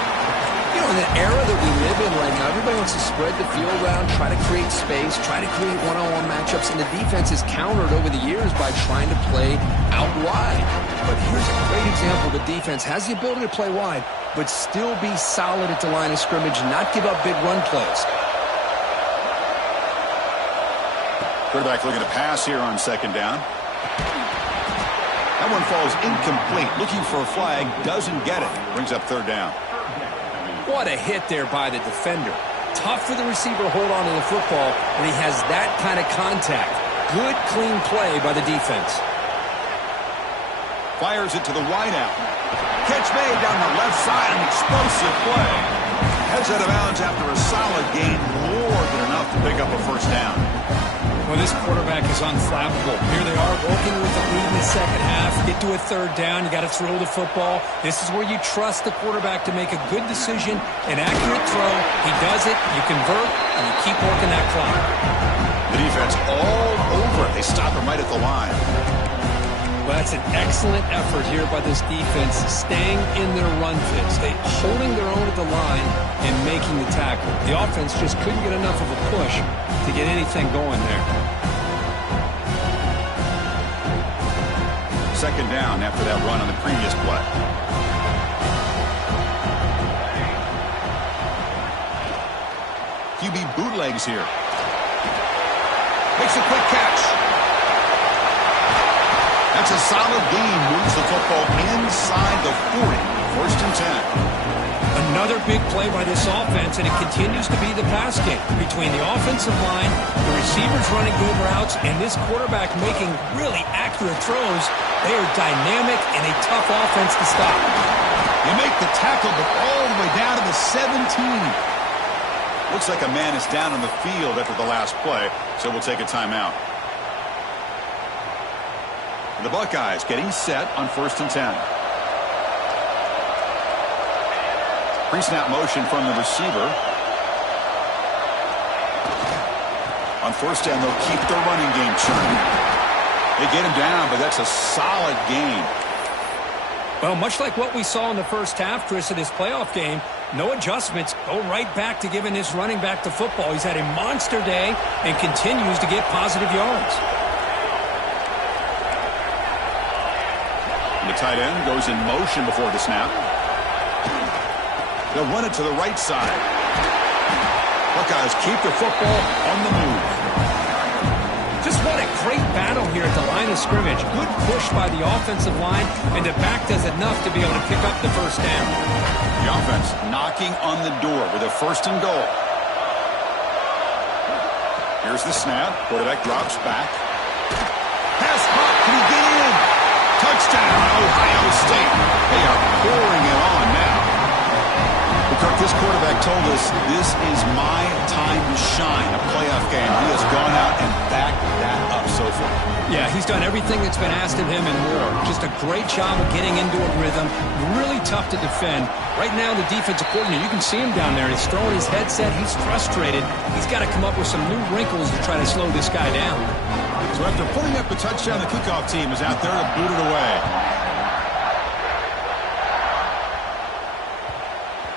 You know, in the era that we live in right now, everybody wants to spread the field around, try to create space, try to create one-on-one matchups, and the defense is countered over the years by trying to play out wide. But here's a great example. The defense has the ability to play wide, but still be solid at the line of scrimmage and not give up big run plays. Quarterback looking to pass here on 2nd down. That one falls incomplete. Looking for a flag, doesn't get it. Brings up 3rd down. What a hit there by the defender. Tough for the receiver to hold on to the football when he has that kind of contact. Good, clean play by the defense. Fires it to the wideout. Catch made down the left side. An explosive play. Heads out of bounds after a solid gain. More than enough to pick up a 1st down. Well, this quarterback is unflappable. Here they are working with the lead in the second half. Get to a third down. You got to throw the football. This is where you trust the quarterback to make a good decision, an accurate throw. He does it. You convert, and you keep working that clock. The defense all over it. They stop him right at the line. Well, that's an excellent effort here by this defense, staying in their run fits, holding their own at the line and making the tackle. The offense just couldn't get enough of a push to get anything going there. Second down after that run on the previous play. QB bootlegs here. Makes a quick catch. That's a solid gain. Moves the football inside the 40. First and 10. Another big play by this offense, and it continues to be the pass game between the offensive line, the receivers running good routes, and this quarterback making really accurate throws. They are dynamic and a tough offense to stop. They make the tackle, but all the way down to the 17. Looks like a man is down on the field after the last play, so we'll take a timeout. The Buckeyes getting set on first and 10. Pre-snap motion from the receiver. On first down, they'll keep their running game churning. They get him down, but that's a solid gain. Well, much like what we saw in the first half, Chris, of this playoff game, no adjustments. Go right back to giving his running back the football. He's had a monster day and continues to get positive yards. The tight end goes in motion before the snap. They'll run it to the right side. Buckeyes keep the football on the move. Just what a great battle here at the line of scrimmage. Good push by the offensive line, and the back does enough to be able to pick up the first down. The offense knocking on the door with a first and goal. Here's the snap. Quarterback drops back. Pass hot. Can he get in? Touchdown, Ohio State. They are pouring it on now. Kirk, this quarterback told us this is my time to shine, a playoff game. He has gone out and backed that up so far. Yeah, he's done everything that's been asked of him and more. Just a great job of getting into a rhythm. Really tough to defend. Right now, the defensive coordinator, you can see him down there. He's throwing his headset. He's frustrated. He's got to come up with some new wrinkles to try to slow this guy down. So after putting up the touchdown, the kickoff team is out there to boot it away.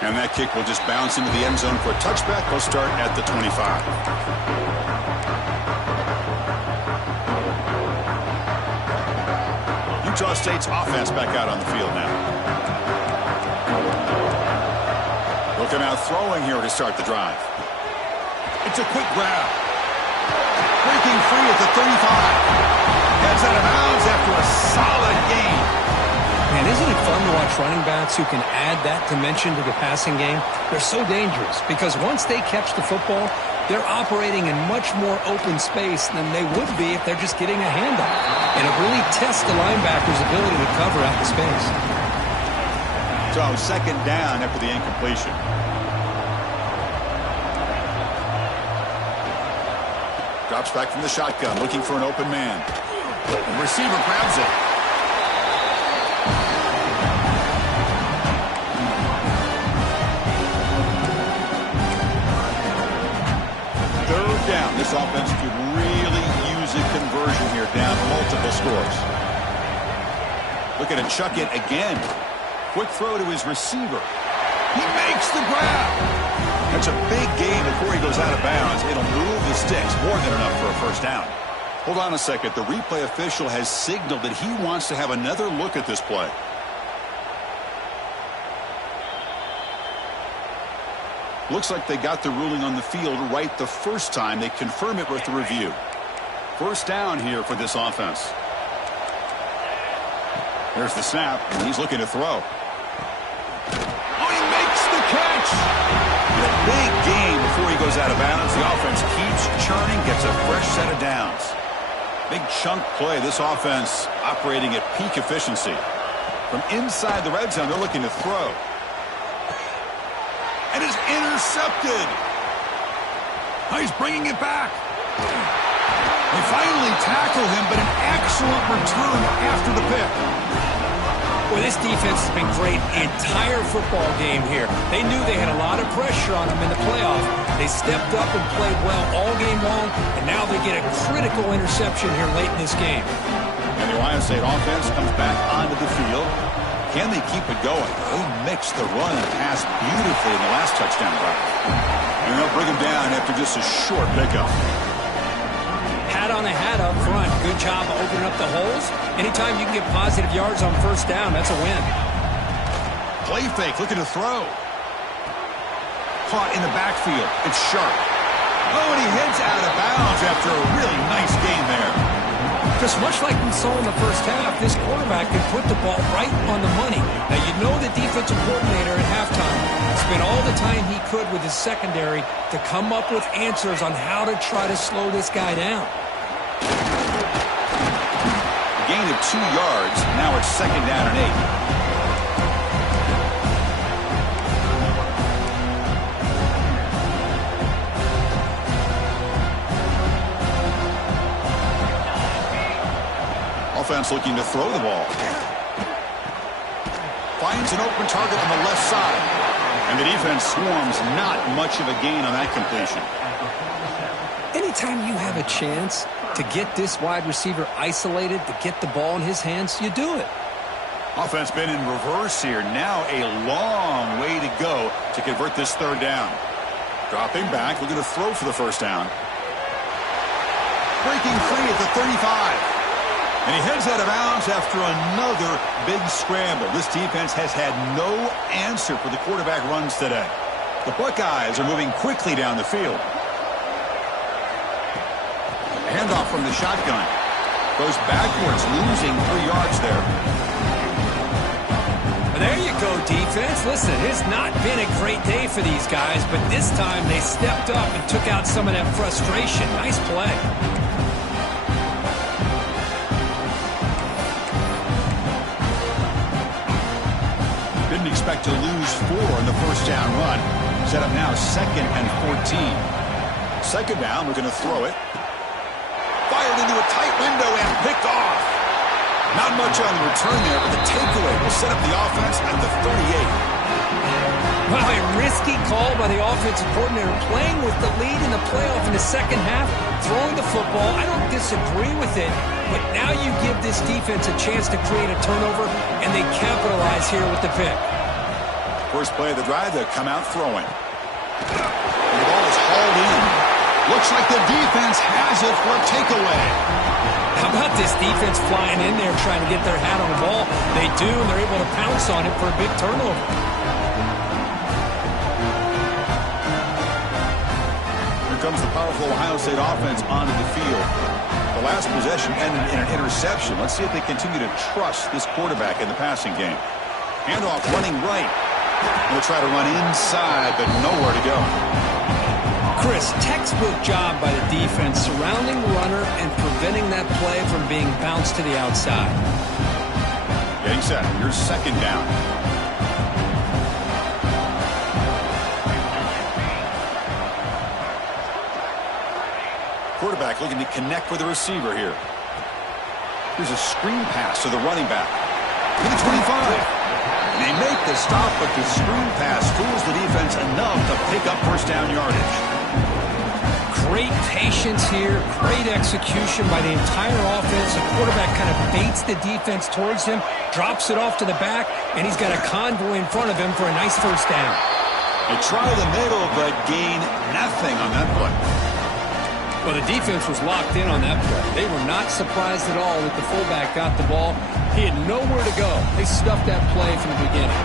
And that kick will just bounce into the end zone for a touchback. They'll start at the 25. Utah State's offense back out on the field now. They'll come out throwing here to start the drive. It's a quick grab. Breaking free at the 35. Heads out of bounds after a solid gain. Man, isn't it fun to watch running backs who can add that dimension to the passing game? They're so dangerous because once they catch the football, they're operating in much more open space than they would be if they're just getting a handoff. And it really tests the linebacker's ability to cover out the space. So second down after the incompletion. Drops back from the shotgun, looking for an open man. The receiver grabs it. Third down. This offense could really use a conversion here, down multiple scores. Looking to chuck it again. Quick throw to his receiver. He makes the grab. That's a big gain before he goes out of bounds. It'll move the sticks, more than enough for a first down. Hold on a second. The replay official has signaled that he wants to have another look at this play. Looks like they got the ruling on the field right the first time. They confirm it with the review. First down here for this offense. There's the snap, and he's looking to throw. Oh, he makes the catch! A big gain before he goes out of bounds. The offense keeps churning, gets a fresh set of downs. Big chunk play. This offense operating at peak efficiency. From inside the red zone, they're looking to throw. And is intercepted. Oh, he's bringing it back. They finally tackle him, but an excellent return after the pick. Well, this defense has been great the entire football game here. They knew they had a lot of pressure on them in the playoff. They stepped up and played well all game long, and now they get a critical interception here late in this game. And the Ohio State offense comes back onto the field. Can they keep it going? They mixed the run and pass beautifully in the last touchdown drive. And they'll bring him down after just a short pickup. Hat on a hat up front. Good job of opening up the holes. Anytime you can get positive yards on first down, that's a win. Play fake, looking to throw. Caught in the backfield. It's Sharp. Oh, and he heads out of bounds after a really nice game there. Just much like we saw in the first half, this quarterback can put the ball right on the money. Now, you know the defensive coordinator at halftime spent all the time he could with his secondary to come up with answers on how to try to slow this guy down. A gain of 2 yards. Now it's 2nd down and 8. Offense looking to throw the ball. Finds an open target on the left side. And the defense swarms. Not much of a gain on that completion. Anytime you have a chance to get this wide receiver isolated, to get the ball in his hands, you do it. Offense been in reverse here. Now a long way to go to convert this 3rd down. Dropping back, looking to throw for the first down. Breaking free at the 35. And he heads out of bounds after another big scramble. This defense has had no answer for the quarterback runs today. The Buckeyes are moving quickly down the field. Handoff from the shotgun. Goes backwards, losing 3 yards there. There you go, defense. Listen, it's not been a great day for these guys, but this time they stepped up and took out some of that frustration. Nice play. Didn't expect to lose 4 in the first down run. Set up now 2nd and 14. 2nd down, we're going to throw it. Fired into a tight window and picked off. Not much on the return there, but the takeaway will set up the offense at the 38. Wow, a risky call by the offensive coordinator, playing with the lead in the playoff in the second half, throwing the football. I don't disagree with it, but now you give this defense a chance to create a turnover, and they capitalize here with the pick. First play of the drive, they come out throwing. And the ball is hauled in. Looks like the defense has it for a takeaway. How about this defense flying in there trying to get their hat on the ball? They do, and they're able to pounce on it for a big turnover. Here comes the powerful Ohio State offense onto the field. The last possession ended in an interception. Let's see if they continue to trust this quarterback in the passing game. Handoff running right. Going to try to run inside, but nowhere to go. Chris, textbook job by the defense surrounding the runner and preventing that play from being bounced to the outside. Getting set. Here's 2nd down. Quarterback looking to connect with the receiver here. Here's a screen pass to the running back. To the 25. They make the stop, but the screen pass fools the defense enough to pick up first down yardage. Great patience here, great execution by the entire offense. The quarterback kind of baits the defense towards him, drops it off to the back, and he's got a convoy in front of him for a nice first down. They try the middle, but gain nothing on that play. Well, the defense was locked in on that play. They were not surprised at all that the fullback got the ball. He had nowhere to go. They stuffed that play from the beginning.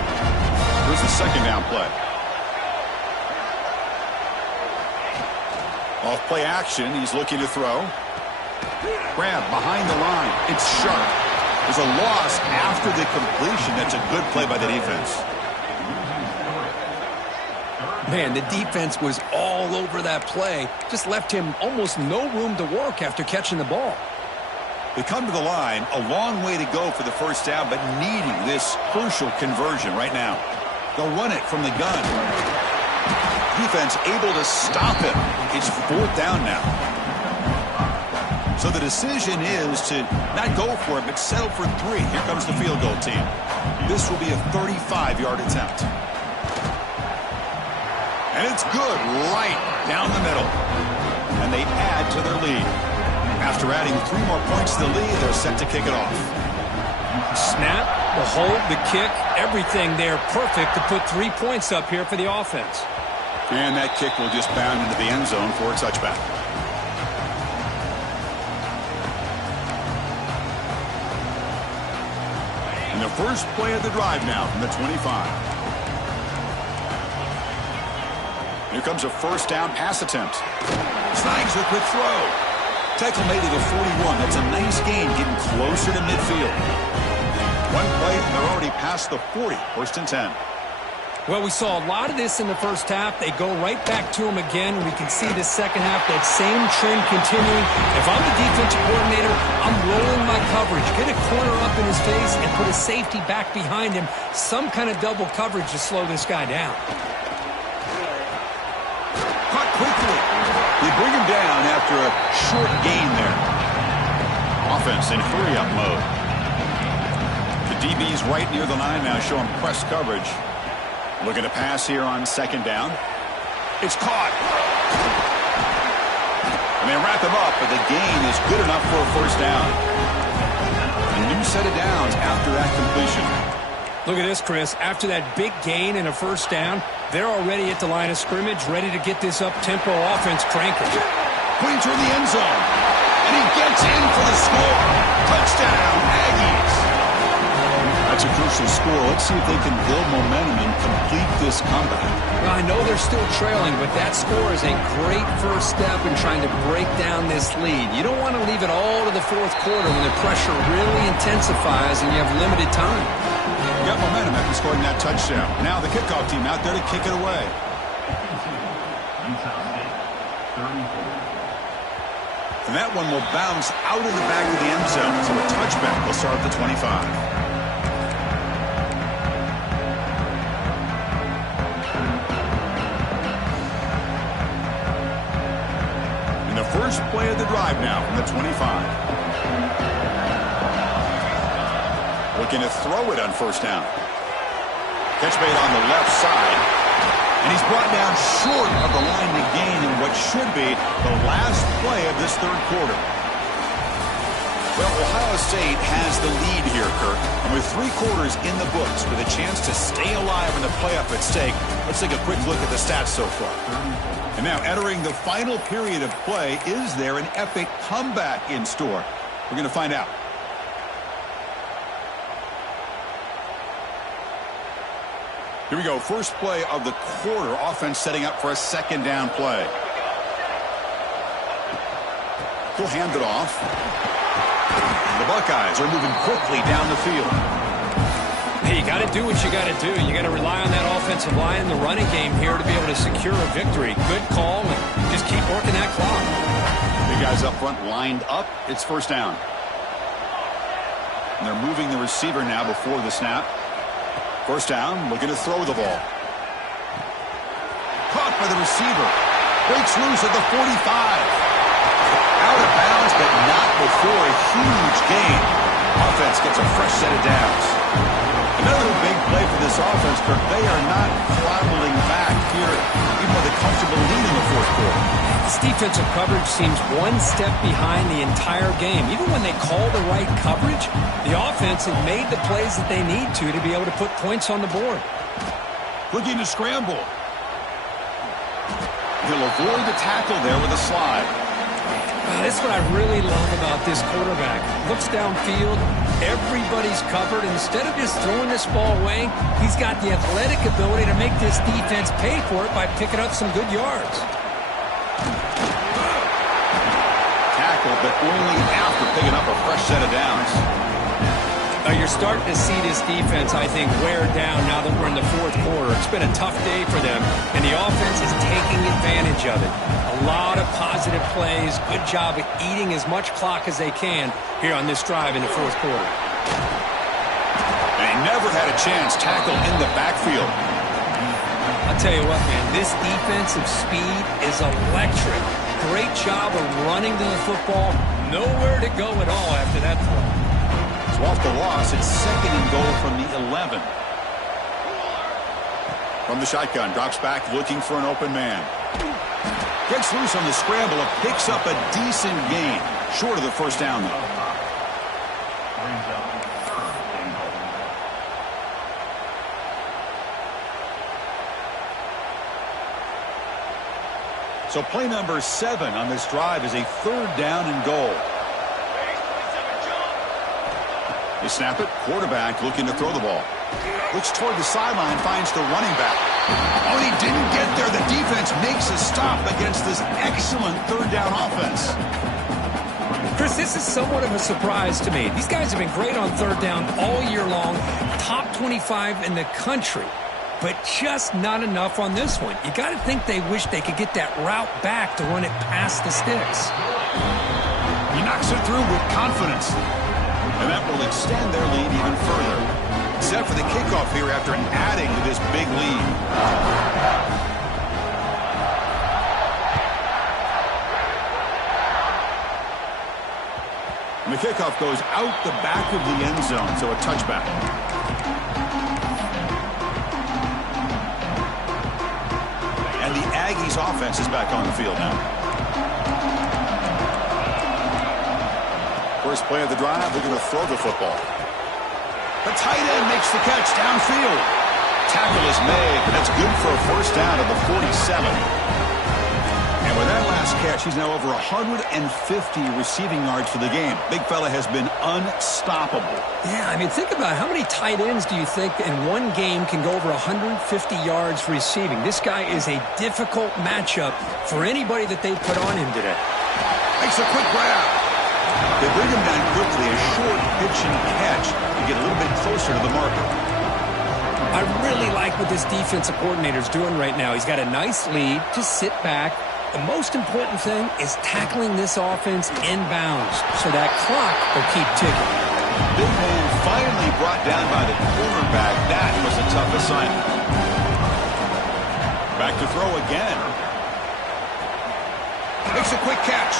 Here's the 2nd down play. Off play action, he's looking to throw. Grab behind the line. It's Sharp. There's a loss after the completion. That's a good play by the defense. Man, the defense was all over that play. Just left him almost no room to work after catching the ball. They come to the line, a long way to go for the first down, but needing this crucial conversion right now. They'll run it from the gun. Defense able to stop it. It's 4th down now. So the decision is to not go for it, but settle for 3. Here comes the field goal team. This will be a 35-yard attempt. And it's good right down the middle. And they add to their lead. After adding 3 more points to the lead, they're set to kick it off. Snap, the hold, the kick, everything there perfect to put 3 points up here for the offense. And that kick will just bound into the end zone for a touchback. And the first play of the drive now from the 25. Here comes a first down pass attempt. Snipes with a quick throw. Tackle made to the 41. That's a nice gain, getting closer to midfield. 1 play, and they're already past the 40. First and 10. Well, we saw a lot of this in the first half. They go right back to him again. We can see the second half, that same trend continuing. If I'm the defensive coordinator, I'm rolling my coverage. Get a corner up in his face and put a safety back behind him. Some kind of double coverage to slow this guy down. Caught quickly. They bring him down after a short gain there. Offense in hurry-up mode. The DB's right near the line now, showing press coverage. Looking to pass here on second down. It's caught. And they wrap him up, but the gain is good enough for a first down. A new set of downs after that completion. Look at this, Chris. After that big gain and a first down, they're already at the line of scrimmage, ready to get this up-tempo offense cranking. Putting toward the end zone. And he gets in for the score. Touchdown, Aggies. That's a crucial score. Let's see if they can build momentum and complete this comeback. Well, I know they're still trailing, but that score is a great first step in trying to break down this lead. You don't want to leave it all to the fourth quarter when the pressure really intensifies and you have limited time. You got momentum after scoring that touchdown. Now the kickoff team out there to kick it away. And that one will bounce out of the back of the end zone. So a touchback will start at the 25. First play of the drive now from the 25. Looking to throw it on first down. Catch made on the left side. And he's brought down short of the line to gain in what should be the last play of this third quarter. Well, Ohio State has the lead here, Kirk. And with 3 quarters in the books with a chance to stay alive in the playoff at stake, let's take a quick look at the stats so far. And now entering the final period of play, is there an epic comeback in store? We're going to find out. Here we go. First play of the quarter. Offense setting up for a second down play. He'll hand it off. The Buckeyes are moving quickly down the field. Hey, you got to do what you got to do. You got to rely on that offensive line in the running game here to be able to secure a victory. Good call, and just keep working that clock. Big guys up front lined up. It's first down. And they're moving the receiver now before the snap. First down, looking to throw the ball. Caught by the receiver. Breaks loose at the 45. Out of bounds, but not before a huge gain. Offense gets a fresh set of downs. Another big play for this offense, Kirk. They are not throttling back here, even with a comfortable lead in the fourth quarter. This defensive coverage seems one step behind the entire game. Even when they call the right coverage, the offense has made the plays that they need to be able to put points on the board. Looking to scramble. He'll avoid the tackle there with a slide. That's what I really love about this quarterback. Looks downfield, everybody's covered. Instead of just throwing this ball away, he's got the athletic ability to make this defense pay for it by picking up some good yards. Tackle, but only after picking up a fresh set of downs. Now you're starting to see this defense, I think, wear down now that we're in the fourth quarter. It's been a tough day for them, and the offense is taking advantage of it. A lot of positive plays. Good job of eating as much clock as they can here on this drive in the fourth quarter. And he never had a chance. Tackle in the backfield. I'll tell you what, man, this defensive speed is electric. Great job of running to the football, Nowhere to go at all after that throw. So off the loss, it's 2nd and goal from the 11. From the shotgun, drops back looking for an open man. Gets loose on the scramble and picks up a decent gain. Short of the first down, though. So play number 7 on this drive is a 3rd down and goal. They snap it. Quarterback looking to throw the ball. Looks toward the sideline, finds the running back. Oh, he didn't get there. The defense makes a stop against this excellent 3rd down offense. Chris, this is somewhat of a surprise to me. These guys have been great on 3rd down all year long. Top 25 in the country. But just not enough on this one. You got to think they wish they could get that route back to run it past the sticks. He knocks it through with confidence. And that will extend their lead even further. Set for the kickoff here after adding to this big lead. And the kickoff goes out the back of the end zone, so a touchback. And the Aggies offense is back on the field now. First play of the drive, they're going to throw the football. The tight end makes the catch downfield. Tackle is made, but that's good for a first down at the 47. And with that last catch, he's now over 150 receiving yards for the game. Big fella has been unstoppable. Yeah, I mean, think about how many tight ends do you think in one game can go over 150 yards receiving? This guy is a difficult matchup for anybody that they put on him today. Makes a quick grab. They bring him down quickly, a short pitch and catch to get a little bit closer to the marker. I really like what this defensive coordinator is doing right now. He's got a nice lead. Just sit back. The most important thing is tackling this offense inbounds so that clock will keep ticking. Big man finally brought down by the cornerback. That was a tough assignment. Back to throw again. Makes a quick catch.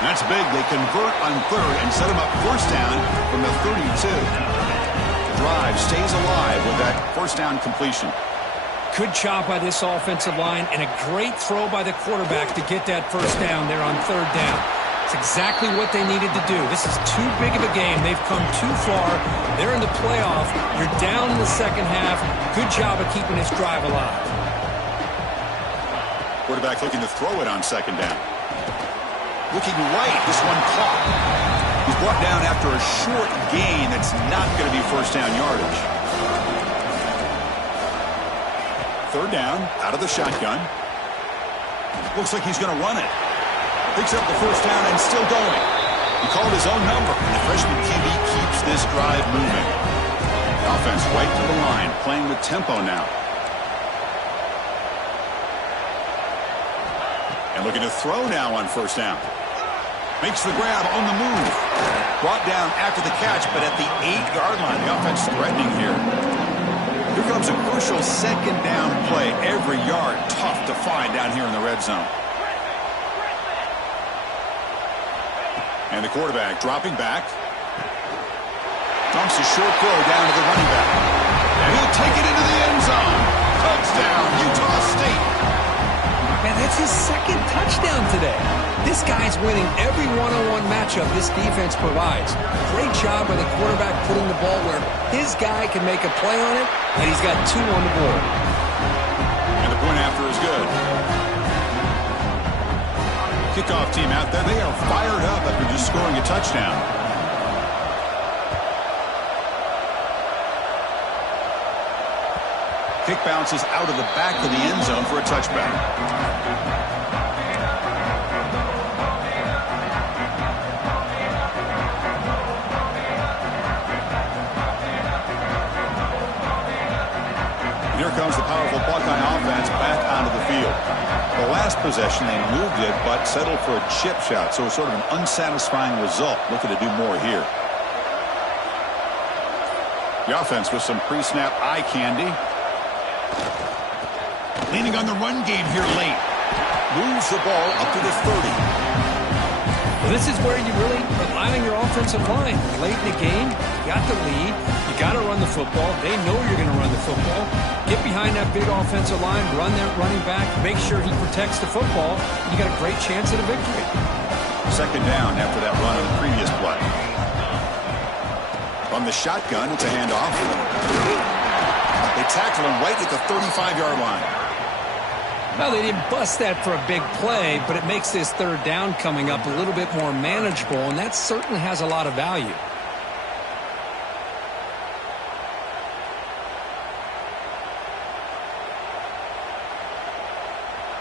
That's big. They convert on 3rd and set him up first down from the 32. The drive stays alive with that first down completion. Good job by this offensive line and a great throw by the quarterback to get that first down there on 3rd down. It's exactly what they needed to do. This is too big of a game. They've come too far. They're in the playoff. You're down in the second half. Good job of keeping this drive alive. Quarterback looking to throw it on 2nd down. Looking right, this one caught. He's brought down after a short gain that's not going to be first down yardage. 3rd down, out of the shotgun. Looks like he's going to run it. Picks up the first down and still going. He called his own number, and the freshman QB keeps this drive moving. Offense right to the line, playing with tempo now. And looking to throw now on first down. Makes the grab on the move. Brought down after the catch, but at the 8-yard line. The offense threatening here. Here comes a crucial 2nd down play. Every yard tough to find down here in the red zone. And the quarterback dropping back. Dumps a short throw down to the running back. And he'll take it into the end zone. Touchdown, Utah State. Man, that's his 2nd touchdown today. This guy's winning every one-on-one matchup this defense provides. Great job by the quarterback putting the ball where his guy can make a play on it, and he's got 2 on the board. And the point after is good. Kickoff team out there, they are fired up after just scoring a touchdown. Kick bounces out of the back of the end zone for a touchback. Here comes the powerful Buckeye offense back onto the field. The last possession, they moved it, but settled for a chip shot, so it's sort of an unsatisfying result. Looking to do more here. The offense with some pre-snap eye candy. Leaning on the run game here late. Moves the ball up to the 30. Well, this is where you really rely on your offensive line. Late in the game, you got the lead. You got to run the football. They know you're going to run the football. Get behind that big offensive line, run that running back, make sure he protects the football. You got a great chance at a victory. Second down after that run on the previous play. From the shotgun, it's a handoff. They tackle him right at the 35-yard line. Well, they didn't bust that for a big play, but it makes this third down coming up a little bit more manageable, and that certainly has a lot of value.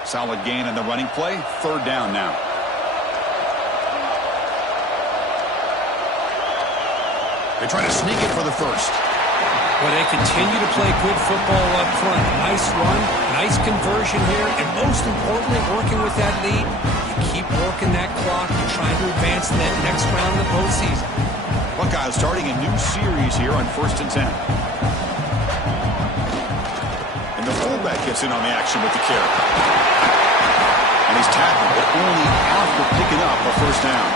Solid gain on the running play. Third down now. They try to sneak it for the first. Well, they continue to play good football up front. Nice run, nice conversion here, and most importantly, working with that lead, you keep working that clock. You're trying to advance in that next round of the postseason. Buckeyes starting a new series here on 1st and 10. And the fullback gets in on the action with the carry. And he's tackled, but only after picking up a first down.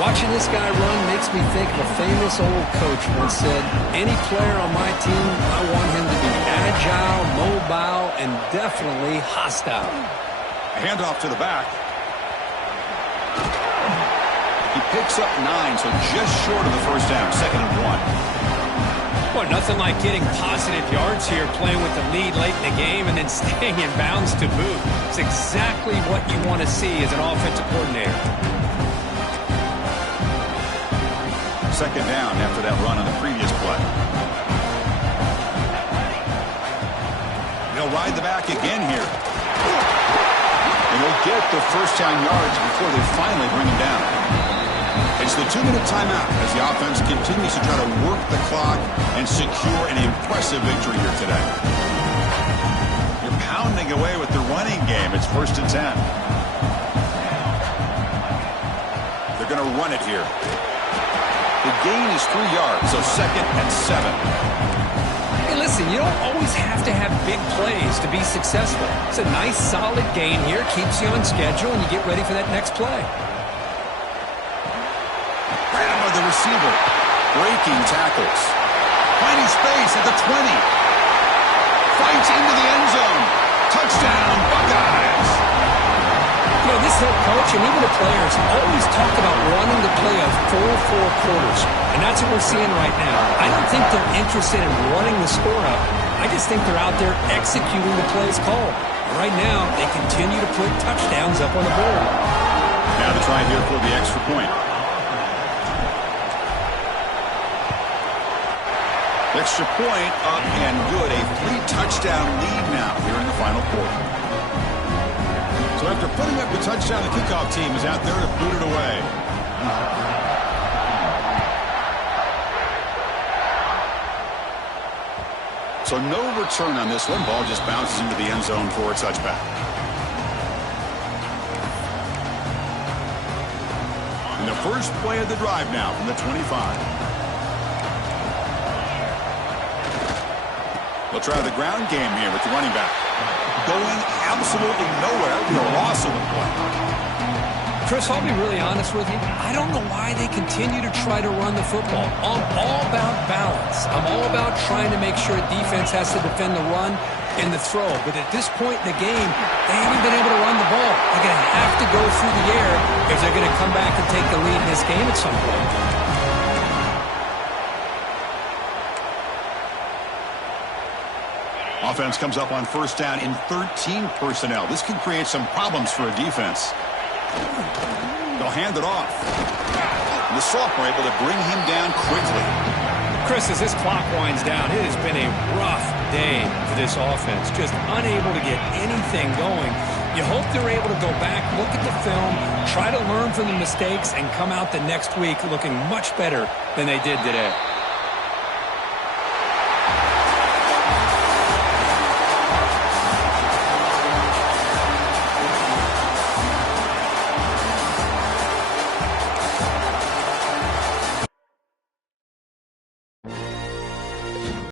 Watching this guy run makes me think of a famous old coach once said, any player on my team, I want him to be agile, mobile, and definitely hostile. A handoff to the back. He picks up 9, so just short of the first down, 2nd and 1. Well, nothing like getting positive yards here, playing with the lead late in the game and then staying in bounds to boot. It's exactly what you want to see as an offensive coordinator. Second down after that run on the previous play. They'll ride the back again here. And they'll get the first down yards before they finally bring him down. It's the 2-minute timeout as the offense continues to try to work the clock and secure an impressive victory here today. You're pounding away with the running game. It's 1st and 10. They're going to run it here. The gain is 3 yards, so 2nd and 7. Hey, listen, you don't always have to have big plays to be successful. It's a nice, solid gain here. Keeps you on schedule, and you get ready for that next play. Grab by the receiver. Breaking tackles. Finding space at the 20. Fights into the end zone. Touchdown, Buckeyes. You know, this head coach and even the players always talk about wanting to play a full 4 quarters, and that's what we're seeing right now. I don't think they're interested in running the score up. I just think they're out there executing the plays called. Right now, they continue to put touchdowns up on the board. Now to try here for the extra point. Extra point up and good. A 3-touchdown lead now here in the final quarter. So after putting up the touchdown, the kickoff team is out there to boot it away. So no return on this one. Ball just bounces into the end zone for a touchback. And the first play of the drive now from the 25. They'll try the ground game here with the running back. Going absolutely nowhere with a loss of the play. Chris, I'll be really honest with you. I don't know why they continue to try to run the football. I'm all about balance. I'm all about trying to make sure defense has to defend the run and the throw. But at this point in the game, they haven't been able to run the ball. They're going to have to go through the air if they're going to come back and take the lead in this game at some point. Offense comes up on first down in 13 personnel. This can create some problems for a defense. They'll hand it off. And the sophomore able to bring him down quickly. Chris, as this clock winds down, it has been a rough day for this offense. Just unable to get anything going. You hope they're able to go back, look at the film, try to learn from the mistakes, and come out the next week looking much better than they did today.